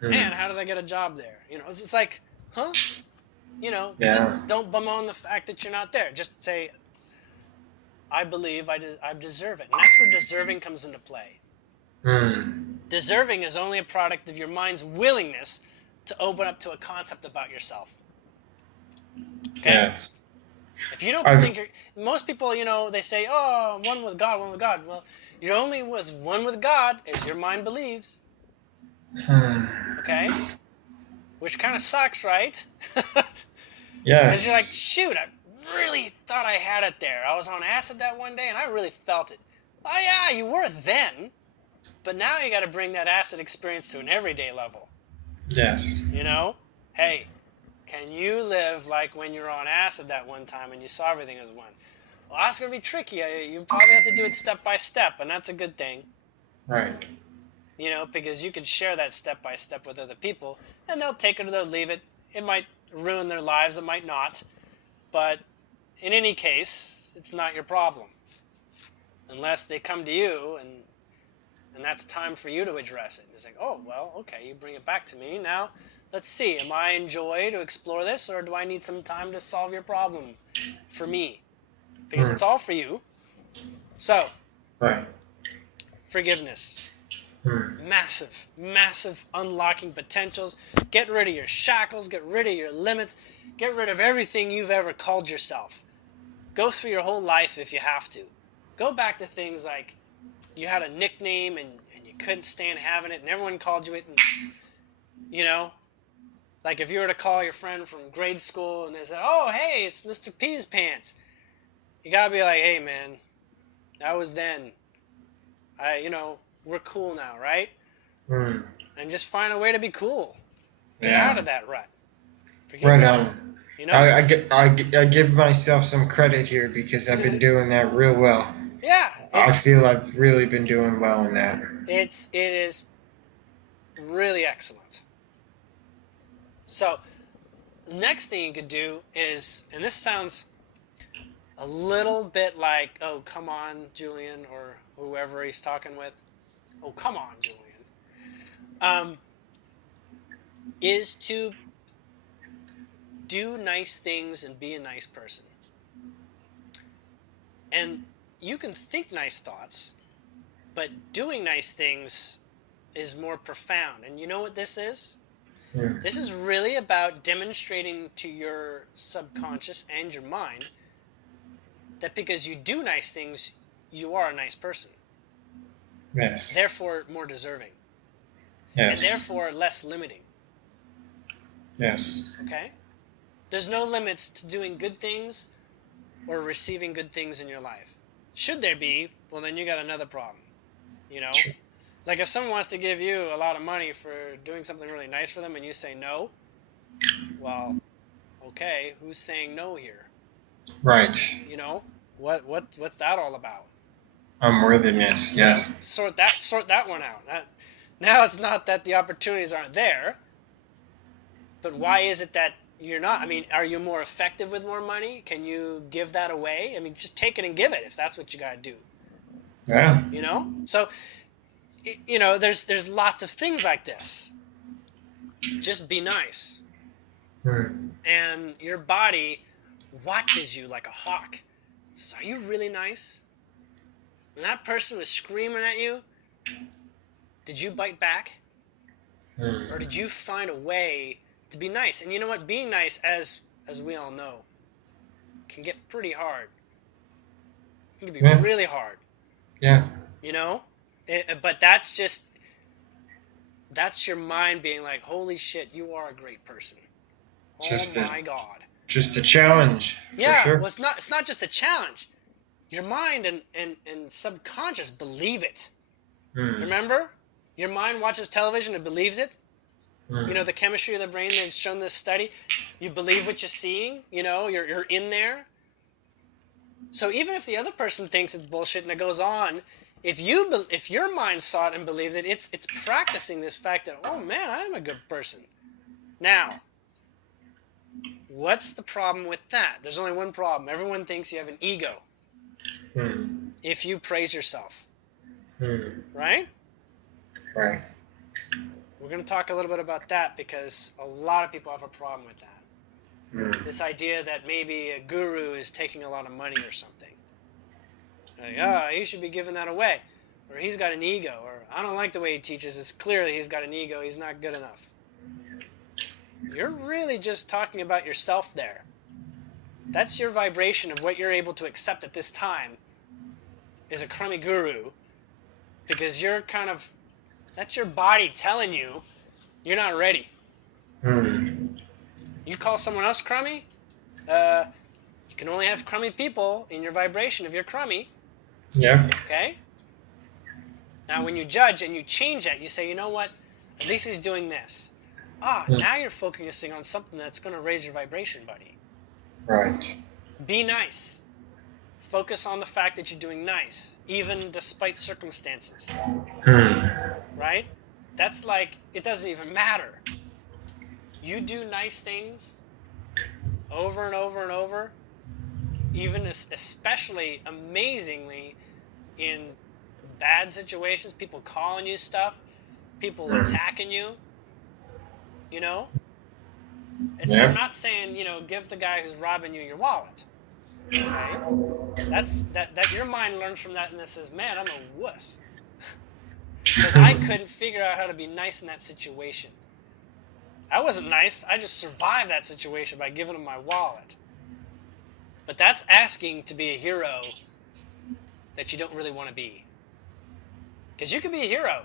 Hmm. And how did I get a job there? You know, it's just like, huh? You know, just Yeah. don't bemoan the fact that you're not there. Just say, I believe I deserve it. And that's where deserving comes into play. Hmm. Deserving is only a product of your mind's willingness to open up to a concept about yourself. Okay? Yes. If you don't I've. think you're. Most people, you know, they say, oh, one with God, one with God. Well, you're only one with God as your mind believes. Hmm. Okay? Which kind of sucks, right? Because you're like, Yes. shoot, I really thought I had it there. I was on acid that one day and I really felt it. Oh, yeah, you were then. But now you got to bring that acid experience to an everyday level. Yes. You know? Hey, can you live like when you're on acid that one time and you saw everything as one? Well, that's going to be tricky. You probably have to do it step by step, and that's a good thing. Right. You know, because you can share that step by step with other people, and they'll take it or they'll leave it. It might ruin their lives, it might not. But in any case, it's not your problem. Unless they come to you and that's time for you to address it. It's like, oh, well, okay, you bring it back to me. Now, let's see. Am I in joy to explore this, or do I need some time to solve your problem for me? Because Hmm. it's all for you. So, Right. forgiveness. Hmm. Massive, massive unlocking potentials. Get rid of your shackles, get rid of your limits, get rid of everything you've ever called yourself. Go through your whole life if you have to. Go back to things like you had a nickname and you couldn't stand having it and everyone called you it. And, you know, like if you were to call your friend from grade school and they said, oh, hey, it's Mr. Peas Pants. You gotta be like, hey, man, that was then. We're cool now, right? Hmm. And just find a way to be cool. Get out Yeah. of that rut. Forgive Right yourself. on. You know? I give myself some credit here because I've been doing that real well. Yeah, I feel I've really been doing well in that. it is really excellent. So the next thing you could do is, and this sounds a little bit like, oh, come on, Julien, or whoever he's talking with. Oh, come on, Julien. Um, is to do nice things and be a nice person. And you can think nice thoughts, but doing nice things is more profound. And you know what this is? Hmm. This is really about demonstrating to your subconscious and your mind that because you do nice things, you are a nice person. Yes. Therefore, more deserving. Yes. And therefore, less limiting. Yes. Okay? There's no limits to doing good things or receiving good things in your life. Should there be, well, then you got another problem. You know? Like if someone wants to give you a lot of money for doing something really nice for them and you say no, well, okay, who's saying no here? Right. You know, what's that all about? Unworthiness. You know, Yes. sort that one out. Now it's not that the opportunities aren't there, but why is it that you're not? I mean, are you more effective with more money? Can you give that away? I mean, just take it and give it if that's what you got to do. Yeah. You know? So, you know, there's lots of things like this. Just be nice. And your body watches you like a hawk. Says, are you really nice? When that person was screaming at you, did you bite back? Or did you find a way to be nice? And you know what? Being nice, as we all know, can get pretty hard. It can be really hard. Yeah. You know? But that's your mind being like, holy shit, you are a great person. My God. Just a challenge. Yeah, for sure. well, it's not just a challenge. Your mind and subconscious believe it. Remember? Your mind watches television and believes it. You know, the chemistry of the brain, they've shown this study. You believe what you're seeing, you know, you're in there. So even if the other person thinks it's bullshit and it goes on, if your mind saw it and believed it, it's practicing this fact that, oh man, I am a good person. Now, what's the problem with that? There's only one problem. Everyone thinks you have an ego. If you praise yourself. Right? Right. We're going to talk a little bit about that because a lot of people have a problem with that. This idea that maybe a guru is taking a lot of money or something. Like, he should be giving that away. Or he's got an ego. Or I don't like the way he teaches. It's clear that he's got an ego. He's not good enough. You're really just talking about yourself there. That's your vibration of what you're able to accept at this time is a crummy guru, because you're that's your body telling you you're not ready. You call someone else crummy, you can only have crummy people in your vibration if you're crummy. Yeah. Okay? Now when you judge and you change that, you say, you know what, at least he's doing this. Now you're focusing on something that's going to raise your vibration, buddy. Right. Be nice. Focus on the fact that you're doing nice, even despite circumstances. Right? That's like, it doesn't even matter. You do nice things over and over and over, even especially amazingly in bad situations, people calling you stuff, people attacking you. You know? I'm not saying, you know, give the guy who's robbing you your wallet. Okay? That's that your mind learns from that and it says, man, I'm a wuss. Because I couldn't figure out how to be nice in that situation. I wasn't nice. I just survived that situation by giving him my wallet. But that's asking to be a hero that you don't really want to be. Because you can be a hero.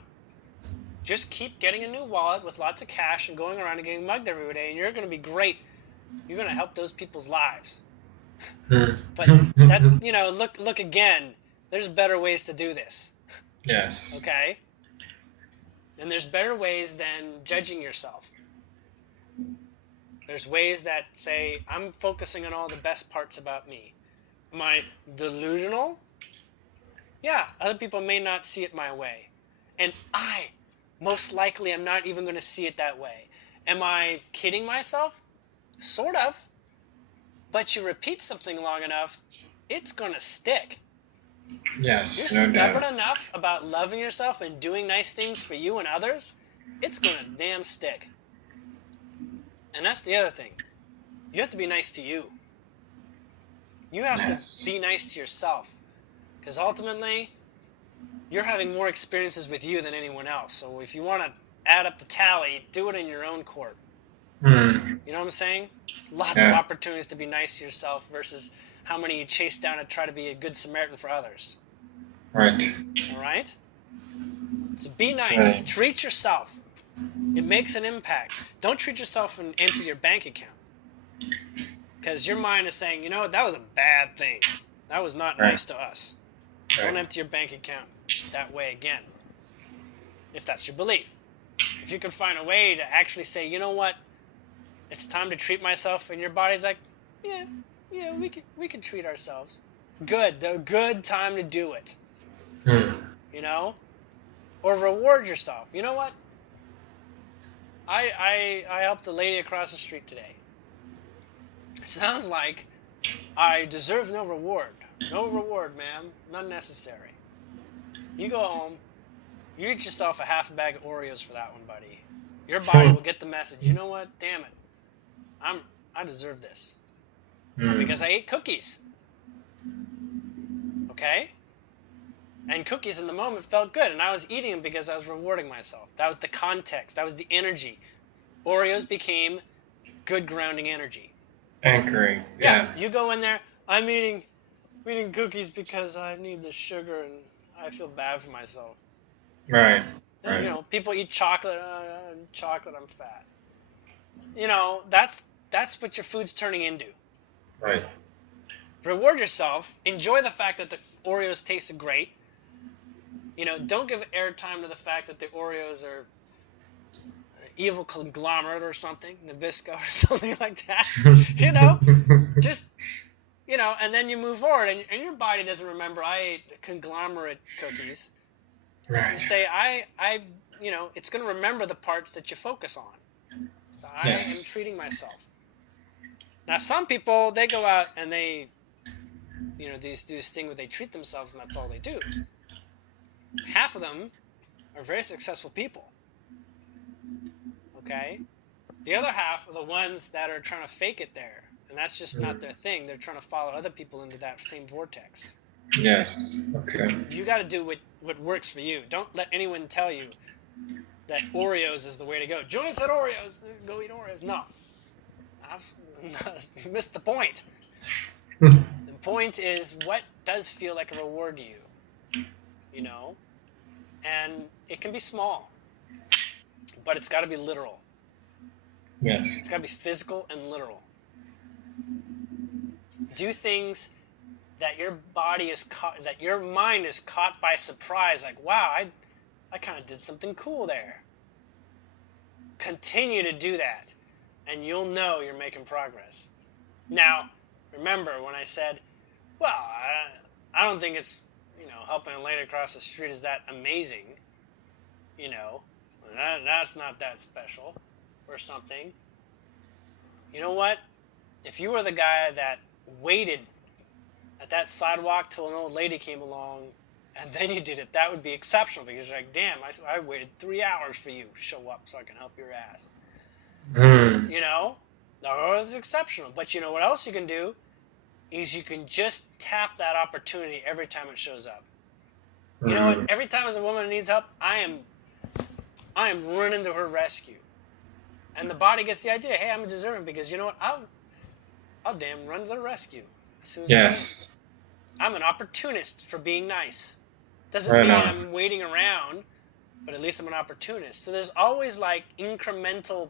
Just keep getting a new wallet with lots of cash and going around and getting mugged every day, and you're going to be great. You're going to help those people's lives. But that's, you know, look again. There's better ways to do this. Yes. Okay? And there's better ways than judging yourself. There's ways that say, I'm focusing on all the best parts about me. Am I delusional? Yeah, other people may not see it my way. And I most likely am not even going to see it that way. Am I kidding myself? Sort of. But you repeat something long enough, it's going to stick. Yes, You're no stubborn doubt. enough about loving yourself and doing nice things for you and others, it's going to damn stick. And that's the other thing. You have to be nice to you. You have to be nice to yourself. Because ultimately, you're having more experiences with you than anyone else. So if you want to add up the tally, do it in your own court. You know what I'm saying? Lots of opportunities to be nice to yourself versus how many you chase down and try to be a good Samaritan for others. Right. All right? So be nice. Right. Treat yourself. It makes an impact. Don't treat yourself and empty your bank account. Because your mind is saying, you know what, that was a bad thing. That was not nice to us. Don't empty your bank account that way again. if that's your belief. If you can find a way to actually say, you know what, it's time to treat myself, and your body's like, yeah, we can treat ourselves. Good, the good time to do it. You know? Or reward yourself. You know what? I helped a lady across the street today. Sounds like I deserve no reward. No reward, ma'am. None necessary. You go home. You eat yourself a half a bag of Oreos for that one, buddy. Your body will get the message. You know what? Damn it. I deserve this. Because I ate cookies. Okay? And cookies in the moment felt good. And I was eating them because I was rewarding myself. That was the context. That was the energy. Oreos became good grounding energy. Anchoring. Yeah. You go in there. I'm eating cookies because I need the sugar and I feel bad for myself. Right. You know, people eat chocolate. Chocolate, I'm fat. You know, that's what your food's turning into. Right. Reward yourself. Enjoy the fact that the Oreos tasted great. You know, don't give airtime to the fact that the Oreos are an evil conglomerate or something, Nabisco or something like that. You know, just, you know, and then you move forward, and your body doesn't remember I ate conglomerate cookies. Right. You say, you know, it's going to remember the parts that you focus on. So I am treating myself. Now, some people, they go out and they, you know, do this thing where they treat themselves and that's all they do. Half of them are very successful people. Okay? The other half are the ones that are trying to fake it there. And that's just not their thing. They're trying to follow other people into that same vortex. Yes. Okay. You got to do what works for you. Don't let anyone tell you that Oreos is the way to go. Julian said Oreos. Go eat Oreos. No. You missed the point. The point is, what does feel like a reward to you? You know? And it can be small. But it's got to be literal. Yes. It's got to be physical and literal. Do things that your body is caught, that your mind is caught by surprise. Like, wow, I kind of did something cool there. Continue to do that, and you'll know you're making progress. Now, remember when I said, well, I don't think it's, you know, helping a lady across the street is that amazing. You know, that's not that special or something. You know what? If you were the guy that waited at that sidewalk till an old lady came along and then you did it, that would be exceptional because you're like, damn, I waited 3 hours for you to show up so I can help your ass. You know? No, it's exceptional. But you know what else you can do is you can just tap that opportunity every time it shows up. You know what? Every time as a woman needs help, I am running to her rescue. And the body gets the idea, hey, I'm deserving because you know what? I'll damn run to the rescue as soon as I can. I'm an opportunist for being nice. Doesn't mean I'm waiting around, but at least I'm an opportunist. So there's always like incremental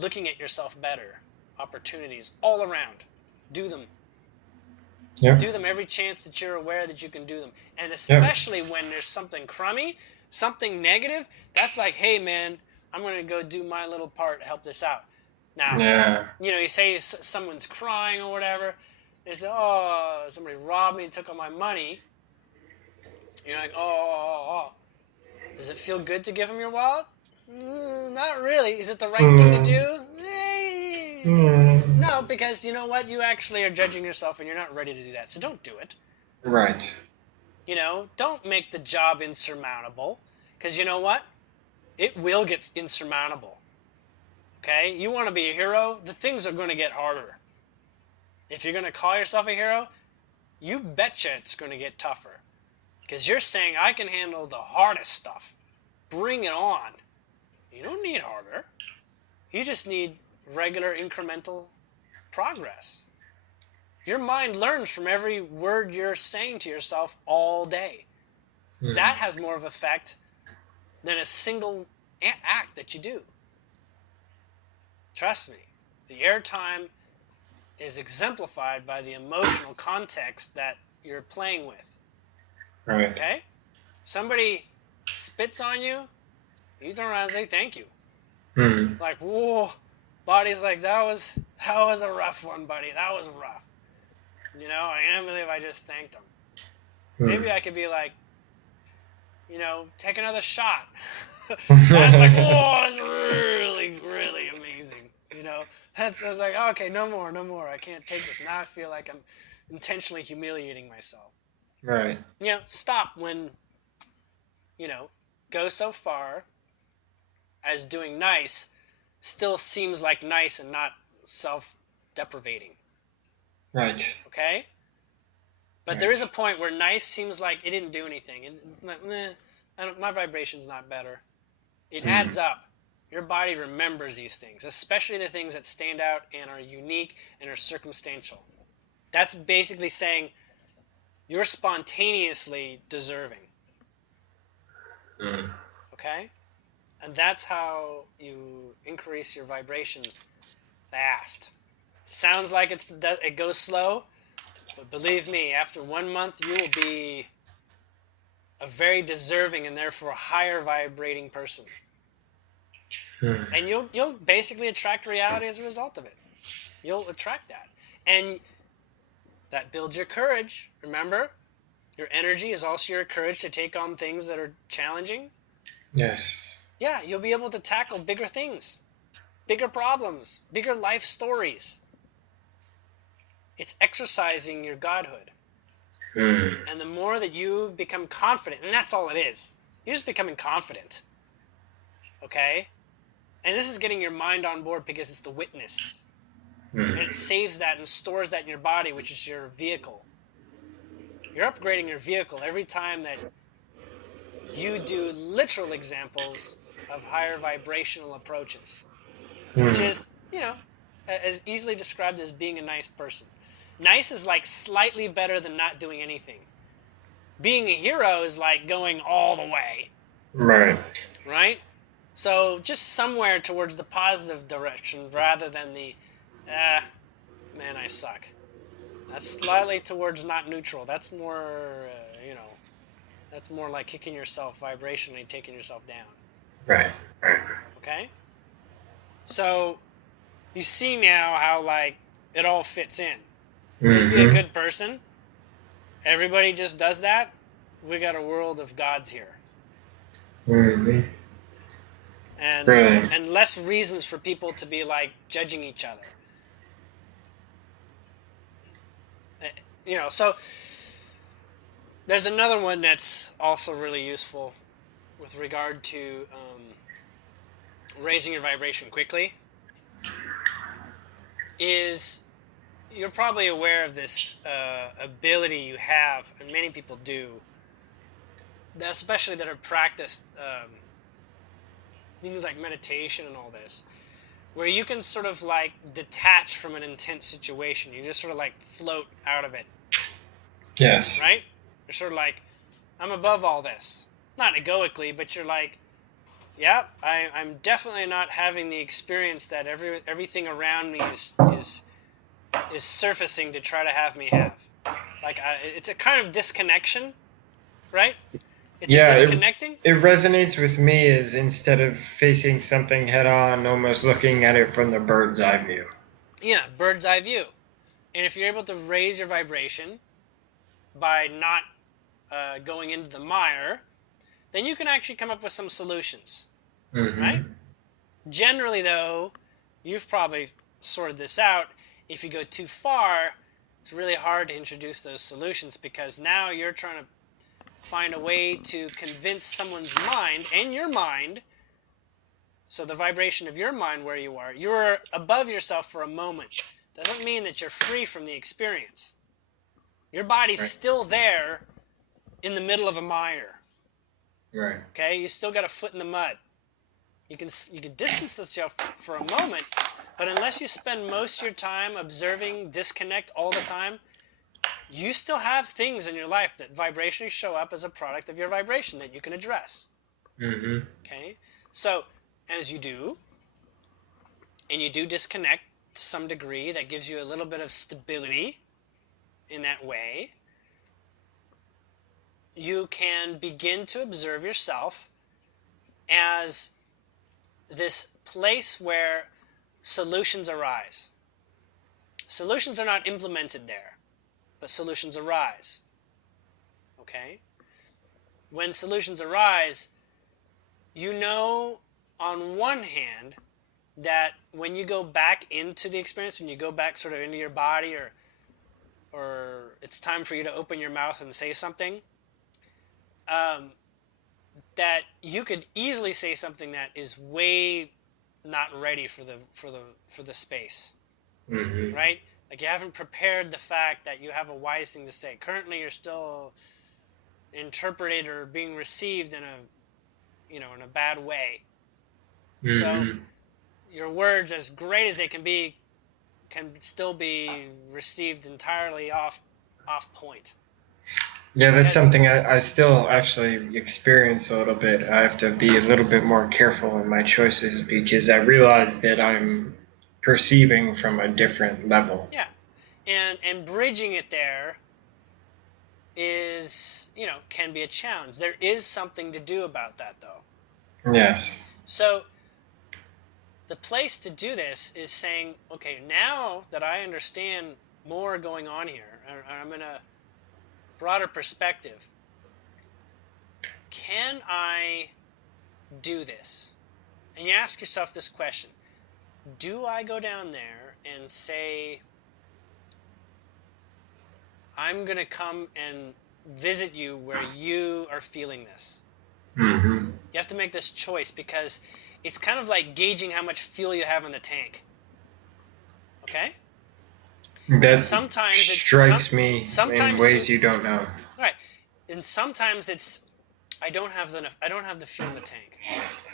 looking at yourself better opportunities all around. Do them. Yep. Do them every chance that you're aware that you can do them. And especially when there's something crummy, something negative, that's like, hey man, I'm going to go do my little part to help this out. Now, you know, you say someone's crying or whatever. They say, oh, somebody robbed me and took all my money. You're like, oh. Does it feel good to give them your wallet? Not really. Is it the right thing to do? No, because you know what? You actually are judging yourself and you're not ready to do that. So don't do it. Right. You know, don't make the job insurmountable. Because you know what? It will get insurmountable. Okay? You want to be a hero? The things are going to get harder. If you're going to call yourself a hero, you betcha it's going to get tougher. Because you're saying, I can handle the hardest stuff. Bring it on. You don't need harder. You just need regular incremental progress. Your mind learns from every word you're saying to yourself all day. That has more of an effect than a single act that you do. Trust me, the airtime is exemplified by the emotional context that you're playing with. Right. Okay? Somebody spits on you, you turn around and say thank you. Mm. Like, whoa, body's like, that was a rough one, buddy. That was rough. I can't believe I just thanked him. Maybe I could be like, take another shot. That's like, whoa, that's really, really amazing. I was like, oh, okay, no more. I can't take this. Now I feel like I'm intentionally humiliating myself. Right. Stop when, go so far as doing nice still seems like nice and not self-deprivating. Right. Okay? But Right. there is a point where nice seems like it didn't do anything. It's like, my vibration's not better. It adds up. Your body remembers these things, especially the things that stand out and are unique and are circumstantial. That's basically saying you're spontaneously deserving. Okay? And that's how you increase your vibration fast. It sounds like it goes slow, but believe me, after 1 month, you will be a very deserving and therefore higher vibrating person. And you'll basically attract reality as a result of it. You'll attract that. And that builds your courage. Remember, your energy is also your courage to take on things that are challenging. Yes. Yeah, you'll be able to tackle bigger things, bigger problems, bigger life stories. It's exercising your godhood. And the more that you become confident, and that's all it is, you're just becoming confident. Okay? And this is getting your mind on board because it's the witness. And it saves that and stores that in your body, which is your vehicle. You're upgrading your vehicle every time that you do literal examples of higher vibrational approaches, which is, as easily described as being a nice person. Nice is like slightly better than not doing anything. Being a hero is like going all the way. Right. Right? So just somewhere towards the positive direction rather than the, man, I suck. That's slightly towards not neutral. That's more, that's more like kicking yourself vibrationally, taking yourself down. Right. Right. Okay? So you see now how, like, it all fits in. Just be a good person. Everybody just does that. We got a world of gods here. And less reasons for people to be like judging each other. So there's another one that's also really useful with regard to raising your vibration quickly. Is you're probably aware of this ability you have, and many people do, especially that have practiced things like meditation and all this, where you can sort of like detach from an intense situation. You just sort of like float out of it. Yes. Right? You're sort of like, I'm above all this. Not egoically, but you're like, yeah, I'm definitely not having the experience that everything around me is surfacing to try to have me have. Like, it's a kind of disconnection, right? It's a disconnecting. It resonates with me as instead of facing something head on, almost looking at it from the bird's eye view. Yeah, bird's eye view. And if you're able to raise your vibration by not going into the mire, then you can actually come up with some solutions, right? Generally, though, you've probably sorted this out. If you go too far, it's really hard to introduce those solutions because now you're trying to find a way to convince someone's mind and your mind, so the vibration of your mind where you're above yourself for a moment. Doesn't mean that you're free from the experience. Your body's still there in the middle of a mire. Right. Okay? You still got a foot in the mud. You can distance yourself for a moment, but unless you spend most of your time observing disconnect all the time, you still have things in your life that vibrationally show up as a product of your vibration that you can address. Okay? So, as you do, and you do disconnect to some degree, that gives you a little bit of stability in that way, you can begin to observe yourself as this place where solutions arise. Solutions are not implemented there, but solutions arise. Okay? When solutions arise, you know on one hand that when you go back into the experience, when you go back sort of into your body, or it's time for you to open your mouth and say something, that you could easily say something that is way not ready for the space, right? Like you haven't prepared the fact that you have a wise thing to say. Currently, you're still interpreted or being received in a bad way. So your words, as great as they can be, can still be received entirely off point. Yeah, that's something I still actually experience a little bit. I have to be a little bit more careful in my choices because I realize that I'm perceiving from a different level. Yeah, and bridging it there is, can be a challenge. There is something to do about that, though. Yes. So the place to do this is saying, okay, now that I understand more going on here, and I'm in a broader perspective, can I do this? And you ask yourself this question: do I go down there and say, I'm going to come and visit you where you are feeling this? You have to make this choice because it's kind of like gauging how much fuel you have in the tank. Okay? That sometimes strikes me in ways you don't know. Right. And sometimes it's I don't have the fuel in the tank.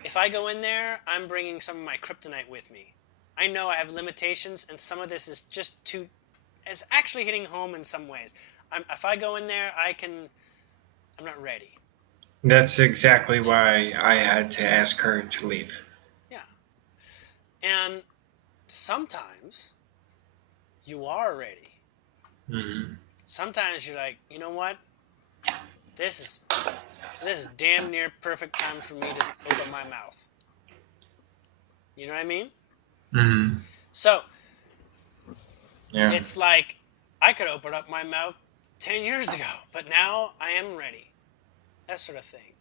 If I go in there, I'm bringing some of my kryptonite with me. I know I have limitations, and some of this is just it's actually hitting home in some ways. If I go in there, I'm not ready. That's exactly why I had to ask her to leave. Yeah. And sometimes you are ready. Sometimes you're like, you know what? This is damn near perfect time for me to open my mouth. You know what I mean? So, it's like I could open up my mouth 10 years ago, but now I am ready. That sort of thing.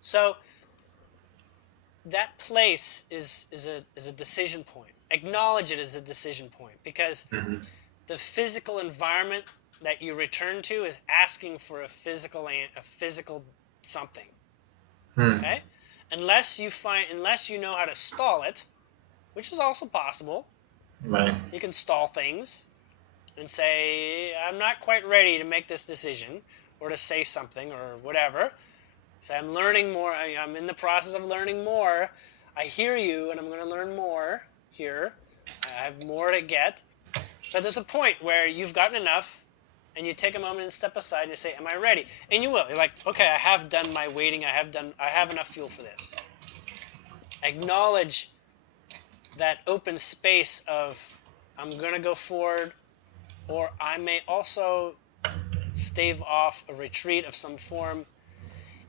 So, that place is a decision point. Acknowledge it as a decision point because the physical environment that you return to is asking for a physical something. Okay? Unless you know how to stall it, which is also possible. Right. You can stall things and say, I'm not quite ready to make this decision or to say something or whatever. Say, I'm learning more. I'm in the process of learning more. I hear you, and I'm going to learn more here. I have more to get. But there's a point where you've gotten enough, and you take a moment and step aside and you say, am I ready? And you will. You're like, okay, I have done my waiting. I have enough fuel for this. Acknowledge that open space of, I'm going to go forward, or I may also stave off a retreat of some form.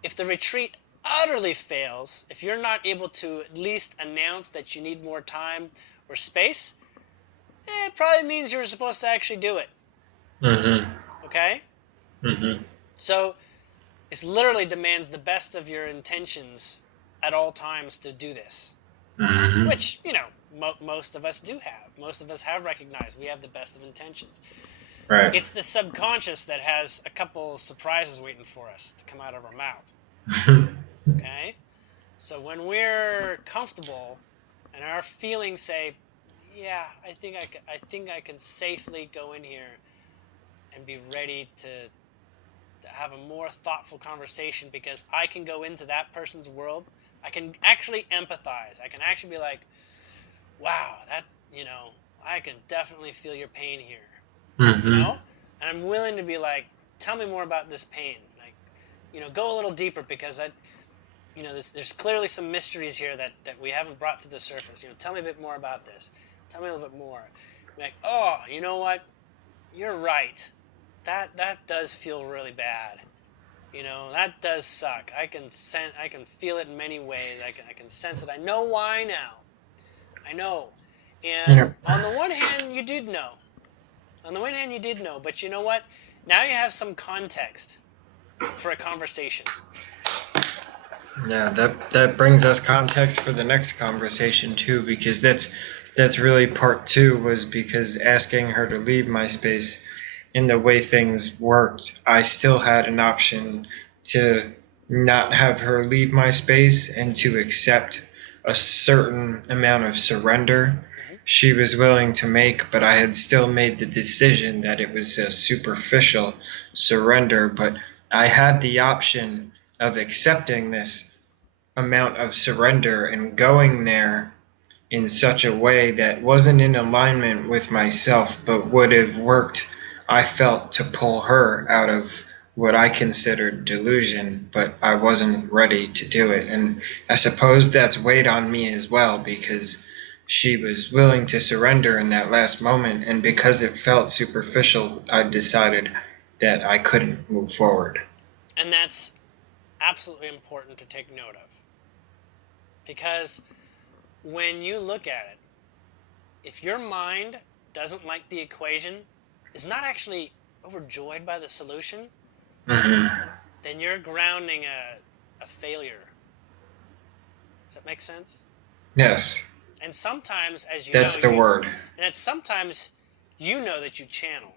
If the retreat utterly fails, if you're not able to at least announce that you need more time or space, it probably means you're supposed to actually do it. Okay? So, it literally demands the best of your intentions at all times to do this. Which, most of us do have. Most of us have recognized we have the best of intentions. Right. It's the subconscious that has a couple surprises waiting for us to come out of our mouth. Okay? So when we're comfortable and our feelings say, yeah, I think I can safely go in here and be ready to have a more thoughtful conversation because I can go into that person's world. I can actually empathize. I can actually be like, wow, I can definitely feel your pain here. And I'm willing to be like, tell me more about this pain. Like, go a little deeper because there's clearly some mysteries here that we haven't brought to the surface. Tell me a bit more about this. Tell me a little bit more. Be like, oh, you know what? You're right. That does feel really bad. You know, that does suck. I can feel it in many ways. I can sense it. I know why now. I know. And Yeah. on the one hand, you did know. On the one hand, you did know, but you know what? Now you have some context for a conversation. Yeah, that brings us context for the next conversation too, because that's really part two, was because asking her to leave my space in the way things worked, I still had an option to not have her leave my space and to accept a certain amount of surrender Mm-hmm. she was willing to make, but I had still made the decision that it was a superficial surrender, but I had the option of accepting this amount of surrender and going there in such a way that wasn't in alignment with myself, but would have worked, I felt, to pull her out of what I considered delusion, but I wasn't ready to do it. And I suppose that's weighed on me as well, because she was willing to surrender in that last moment, and because it felt superficial, I decided that I couldn't move forward. And that's absolutely important to take note of. Because when you look at it, if your mind doesn't like the equation, is not actually overjoyed by the solution, Hmm. then you're grounding a failure. Does that make sense? Yes, And sometimes, as you know, that's the word. sometimes you know that you channel.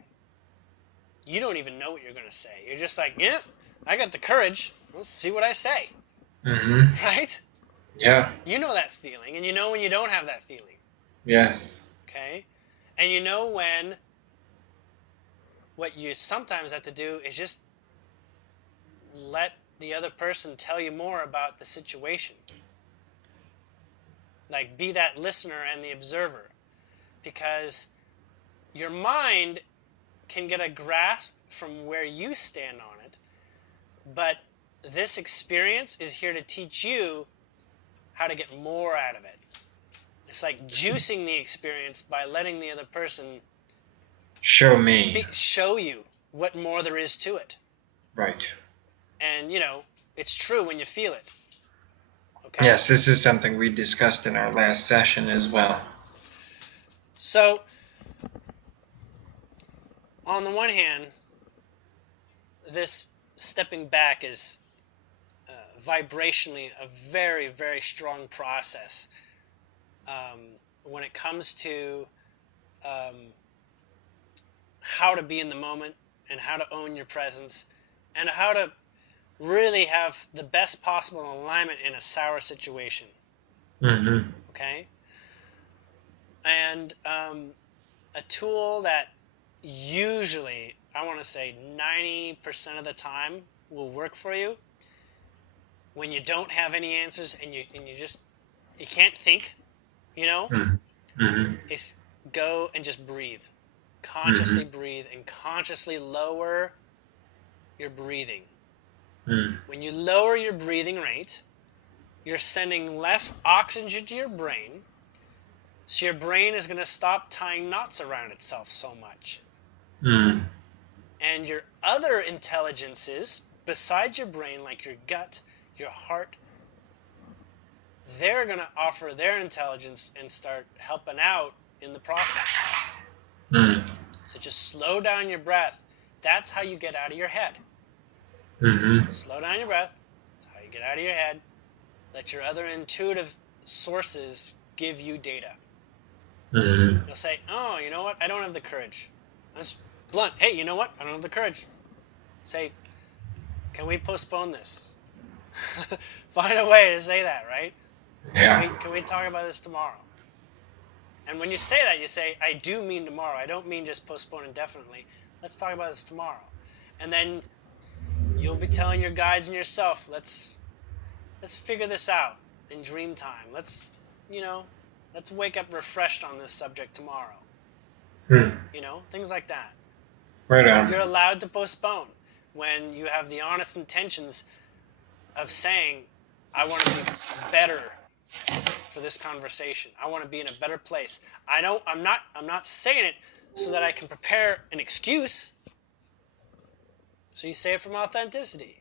You don't even know what you're going to say. You're just like, yeah, I got the courage. Let's see what I say. Hmm. Right? Yeah. You know that feeling, and you know when you don't have that feeling. Yes. Okay? And you know when what you sometimes have to do is just let the other person tell you more about the situation. Like, be that listener and the observer. Because your mind can get a grasp from where you stand on it, but this experience is here to teach you how to get more out of it. It's like juicing the experience by letting the other person Show me. show you what more there is to it. Right. And, you know, it's true when you feel it. Okay? Yes, this is something we discussed in our last session as well. So, on the one hand, this stepping back is vibrationally a very, very strong process when it comes to how to be in the moment and how to own your presence and how to really have the best possible alignment in a sour situation. Mm-hmm. Okay? And a tool that usually, I want to say 90% of the time, will work for you when you don't have any answers and you just you can't think, you know, Mm-hmm. is go and just breathe. Consciously Mm-hmm. breathe and consciously lower your breathing. Mm-hmm. When you lower your breathing rate, you're sending less oxygen to your brain, so your brain is going to stop tying knots around itself so much. Mm-hmm. And your other intelligences, besides your brain, like your gut, your heart, they're going to offer their intelligence and start helping out in the process. Mm-hmm. So just slow down your breath. That's how you get out of your head. Mm-hmm. Slow down your breath. That's how you get out of your head. Let your other intuitive sources give you data. Mm-hmm. You'll say, oh, you know what? I don't have the courage. That's blunt. Hey, you know what? I don't have the courage. Say, can we postpone this? Find a way to say that, right? Yeah. Can we talk about this tomorrow? And when you say that, you say, I do mean tomorrow. I don't mean just postpone indefinitely. Let's talk about this tomorrow. And then you'll be telling your guides and yourself, let's figure this out in dream time. Let's wake up refreshed on this subject tomorrow. Mm. You know, things like that. Right You're on. allowed to postpone when you have the honest intentions of saying, I want to be better for this conversation. I want to be in a better place. I'm not saying it so that I can prepare an excuse. So you say it from authenticity.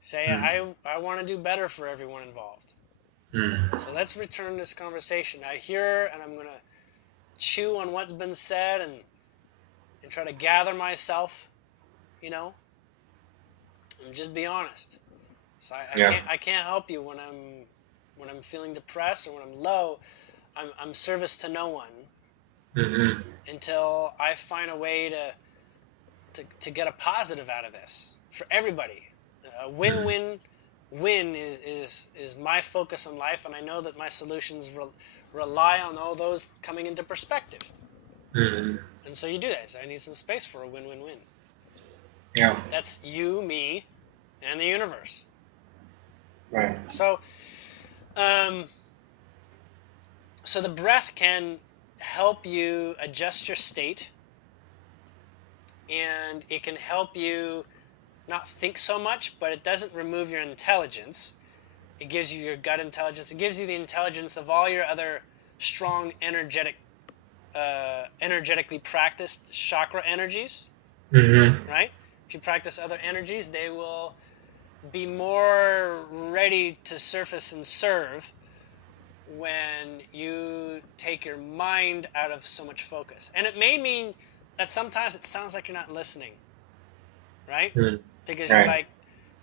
Say, Mm. I want to do better for everyone involved. Mm. So let's return this conversation. I hear, and I'm going to chew on what's been said and try to gather myself, you know, and just be honest. So Yeah. I can't help you when I'm feeling depressed or when I'm low. I'm service to no one Mm-hmm. until I find a way to get a positive out of this for everybody. A Mm. win-win-win is my focus in life, and I know that my solutions rely on all those coming into perspective. Mm. And so you do that. So I need some space for a win-win-win. Yeah. That's you, me, and the universe. Right. So, um, so the breath can help you adjust your state, and it can help you not think so much, but it doesn't remove your intelligence. It gives you your gut intelligence. It gives you the intelligence of all your other strong, energetically practiced chakra energies, Mm-hmm. right? If you practice other energies, they will be more ready to surface and serve when you take your mind out of so much focus. And it may mean that sometimes it sounds like you're not listening, right? Mm. Because you're Right.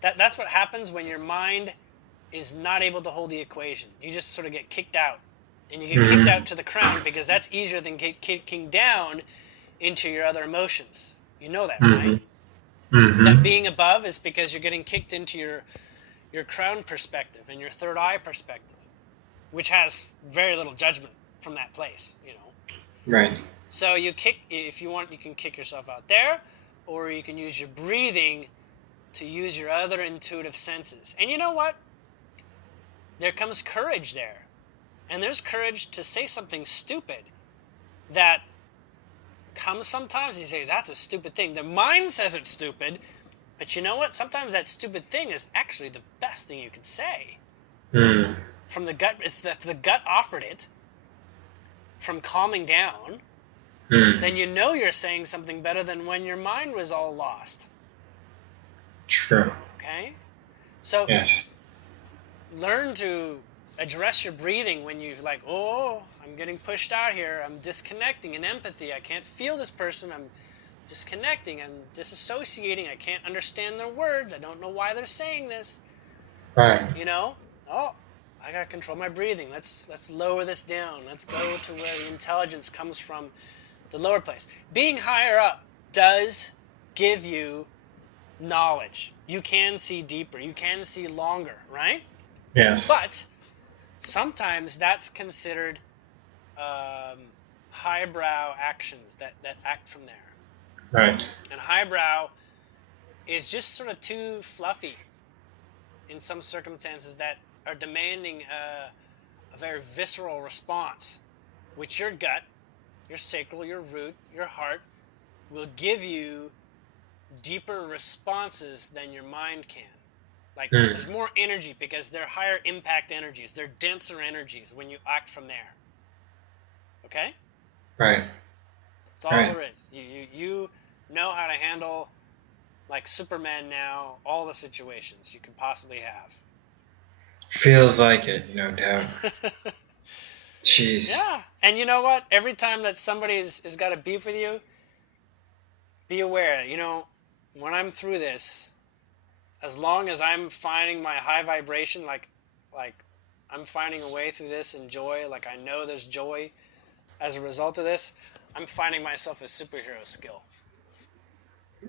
like, that's what happens when your mind is not able to hold the equation. You just sort of get kicked out. And you get kicked Mm-hmm. out to the crown because that's easier than kicking down into your other emotions. You know that, Mm-hmm. right? That Mm-hmm. being above is because you're getting kicked into your crown perspective and your third eye perspective, which has very little judgment from that place, you know. Right. So if you want, you can kick yourself out there, or you can use your breathing to use your other intuitive senses. And you know what? There comes courage there. And there's courage to say something stupid that comes sometimes. You say, that's a stupid thing. The mind says it's stupid, but you know what? Sometimes that stupid thing is actually the best thing you could say. Mm. From the gut, if the gut offered it, from calming down, Mm. then you know you're saying something better than when your mind was all lost. True. Okay? So Yes. learn to address your breathing when you're like, oh, I'm getting pushed out here. I'm disconnecting in empathy. I can't feel this person. I'm disconnecting. I'm disassociating. I can't understand their words. I don't know why they're saying this. Right. You know? Oh, I gotta control my breathing. Let's lower this down. Let's go to where the intelligence comes from the lower place. Being higher up does give you knowledge. You can see deeper. You can see longer, right? Yes. But sometimes that's considered highbrow actions that act from there. Right. And highbrow is just sort of too fluffy in some circumstances that are demanding a very visceral response, which your gut, your sacral, your root, your heart will give you deeper responses than your mind can. Like, Mm. there's more energy because they're higher impact energies. They're denser energies when you act from there. Okay? Right. That's all Right. there is. You know how to handle, like Superman now, all the situations you could possibly have. Feels like it, no doubt. Jeez. Yeah. And you know what? Every time that somebody is got a beef with you, be aware, you know, when I'm through this, as long as I'm finding my high vibration, like I'm finding a way through this and joy, like I know there's joy as a result of this, I'm finding myself a superhero skill.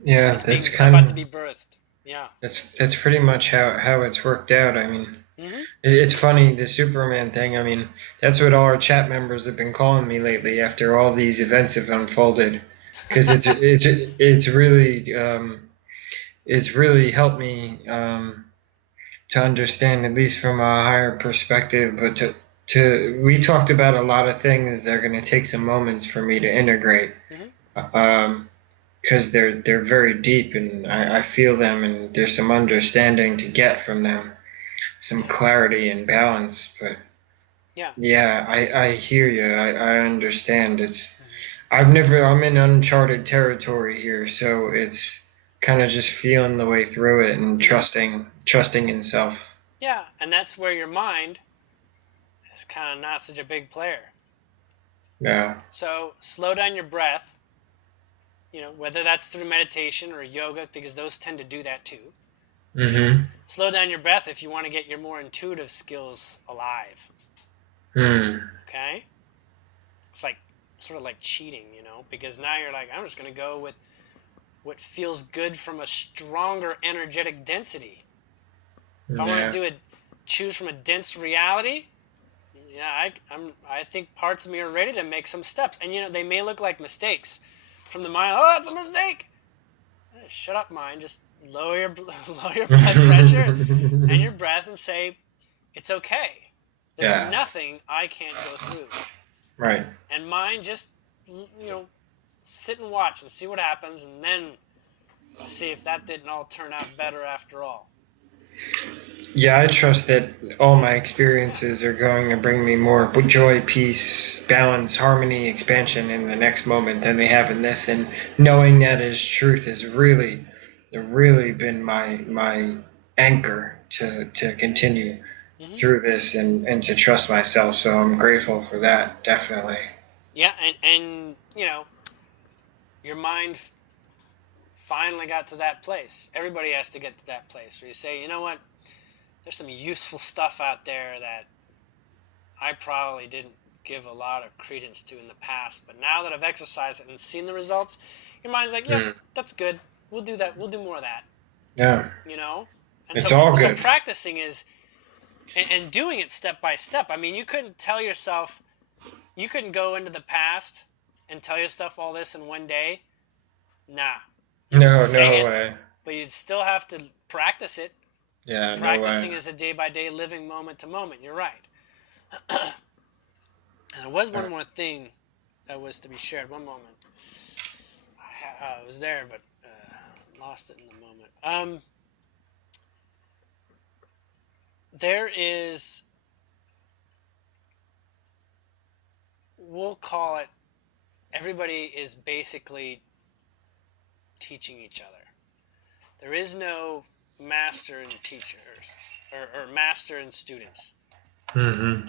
Yeah, It's that's being kind about to of be birthed. Yeah. that's pretty much how it's worked out. I mean, Mm-hmm. it's funny the Superman thing. I mean, that's what all our chat members have been calling me lately after all these events have unfolded, because it's really helped me to understand at least from a higher perspective. But to we talked about a lot of things that are going to take some moments for me to integrate. Mm-hmm. Because they're very deep and I feel them and there's some understanding to get from them, some Yeah. clarity and balance. But Yeah. yeah, I hear you. I understand. Mm-hmm. I'm in uncharted territory here, so it's kind of just feeling the way through it and Mm-hmm. trusting in self. Yeah, and that's where your mind is kind of not such a big player. Yeah. So slow down your breath, whether that's through meditation or yoga, because those tend to do that too. Mm-hmm. Slow down your breath if you want to get your more intuitive skills alive. Hmm. Okay? It's like sort of like cheating, because now you're like, I'm just going to go with what feels good from a stronger energetic density. If I want to Yeah. do it, choose from a dense reality, yeah, I think parts of me are ready to make some steps. And they may look like mistakes from the mind. Oh, that's a mistake. Shut up, mind. Just lower your lower your blood pressure and your breath and say, it's okay. There's Yeah. nothing I can't go through. Right. And mind, just sit and watch and see what happens, and then see if that didn't all turn out better after all. Yeah, I trust that all my Yeah. experiences are going to bring me more joy, peace, balance, harmony, expansion in the next moment than they have in this. And knowing that as truth has really been my anchor to continue Mm-hmm. through this and to trust myself. So I'm grateful for that, definitely. Yeah, and your mind finally got to that place. Everybody has to get to that place where you say, you know what? There's some useful stuff out there that I probably didn't give a lot of credence to in the past, but now that I've exercised it and seen the results, your mind's like, yep, Mm. that's good. We'll do that. We'll do more of that. Yeah, You know, and it's so all so good. practicing is and doing it step by step. I mean, you couldn't tell yourself, you couldn't go into the past and tell yourself all this in one day. Nah, you could No, say no it, way. but you'd still have to practice it. And Yeah, no way. practicing is a day by day living moment to moment. You're right. And there was one more thing that was to be shared. One moment. I was there, but lost it in the moment. There is, we'll call it, everybody is basically teaching each other. There is no master and teachers or master and students. Mm-hmm.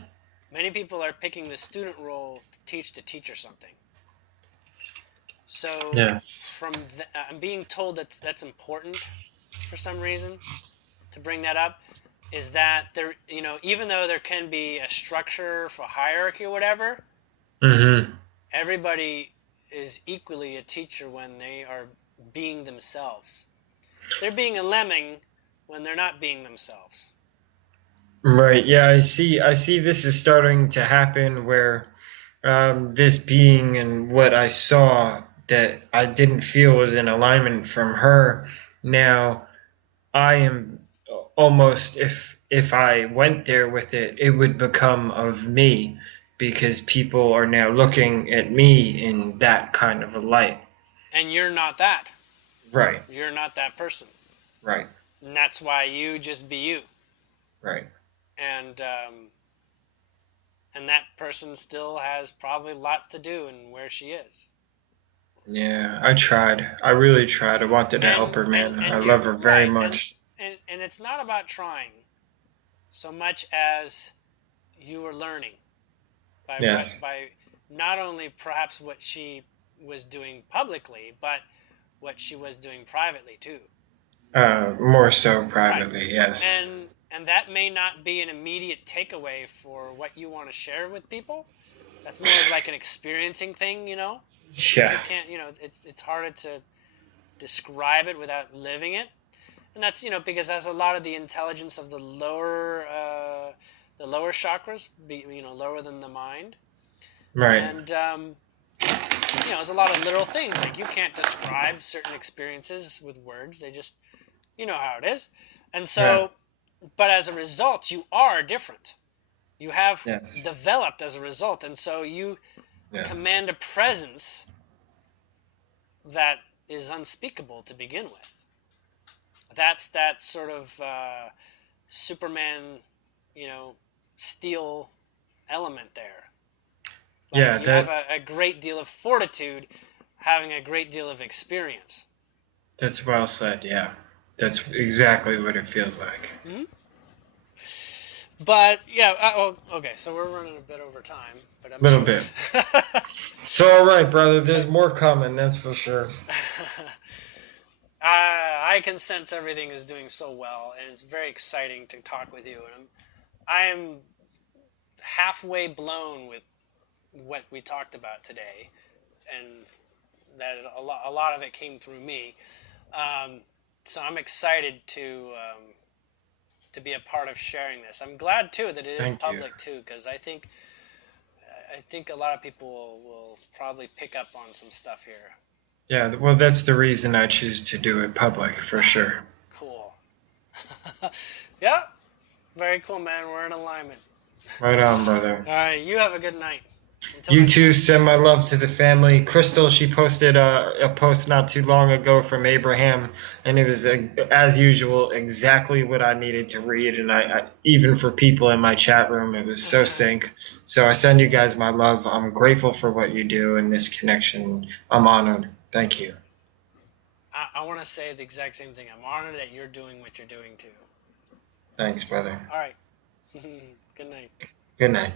Many people are picking the student role to teach the teacher something. So Yeah. I'm being told that that's important for some reason to bring that up. Is that there? Even though there can be a structure for hierarchy or whatever, Mm-hmm. everybody is equally a teacher when they are being themselves. They're being a lemming when they're not being themselves. Right. Yeah, I see this is starting to happen where this being and what I saw that I didn't feel was in alignment from her. Now I am almost if I went there with it, it would become of me because people are now looking at me in that kind of a light. And you're not that. Right. You're not that person. Right. And that's why you just be you. Right. And that person still has probably lots to do in where she is. Yeah, I tried. I really tried. I wanted to help And her, and man. I and love you're her very right. And much. and and it's not about trying so much as you are learning Yes. by not only perhaps what she was doing publicly, but what she was doing privately too. More so Right. privately, yes. And that may not be an immediate takeaway for what you want to share with people. That's more of like an experiencing thing. Like you Yeah. can't, it's harder to describe it without living it. And that's because that's a lot of the intelligence of the lower chakras, lower than the mind. Right. And there's a lot of little things like you can't describe certain experiences with words. They just, how it is. And Yeah. so, but as a result, you are different. You have Yes. developed as a result, and so you Yeah. command a presence that is unspeakable to begin with. That's that sort of Superman, you know, steel element there. Like Yeah, you have that a great deal of fortitude, having a great deal of experience. That's well said. Yeah, that's exactly what it feels like. Hmm. But yeah, okay. So we're running a bit over time, but I'm A little sure. bit. It's all right, brother. There's more coming. That's for sure. I can sense everything is doing so well, and it's very exciting to talk with you. And I'm halfway blown with what we talked about today, and that a lot of it came through me. Um, so I'm excited to be a part of sharing this. I'm glad too that it is Thank you. public too, because I think a lot of people will probably pick up on some stuff here. Yeah, well, that's the reason I choose to do it public for sure. Cool. Yeah, very cool, man. We're in alignment. Right on, brother. All right, you have a good night. Until You next too. time. Send my love to the family. Crystal, she posted a post not too long ago from Abraham, and it was as usual exactly what I needed to read. And I even for people in my chat room, it was so sync. So I send you guys my love. I'm grateful for what you do and this connection. I'm honored. Thank you. I want to say the exact same thing. I'm honored that you're doing what you're doing too. Thanks, So, brother. all right. Good night. Good night.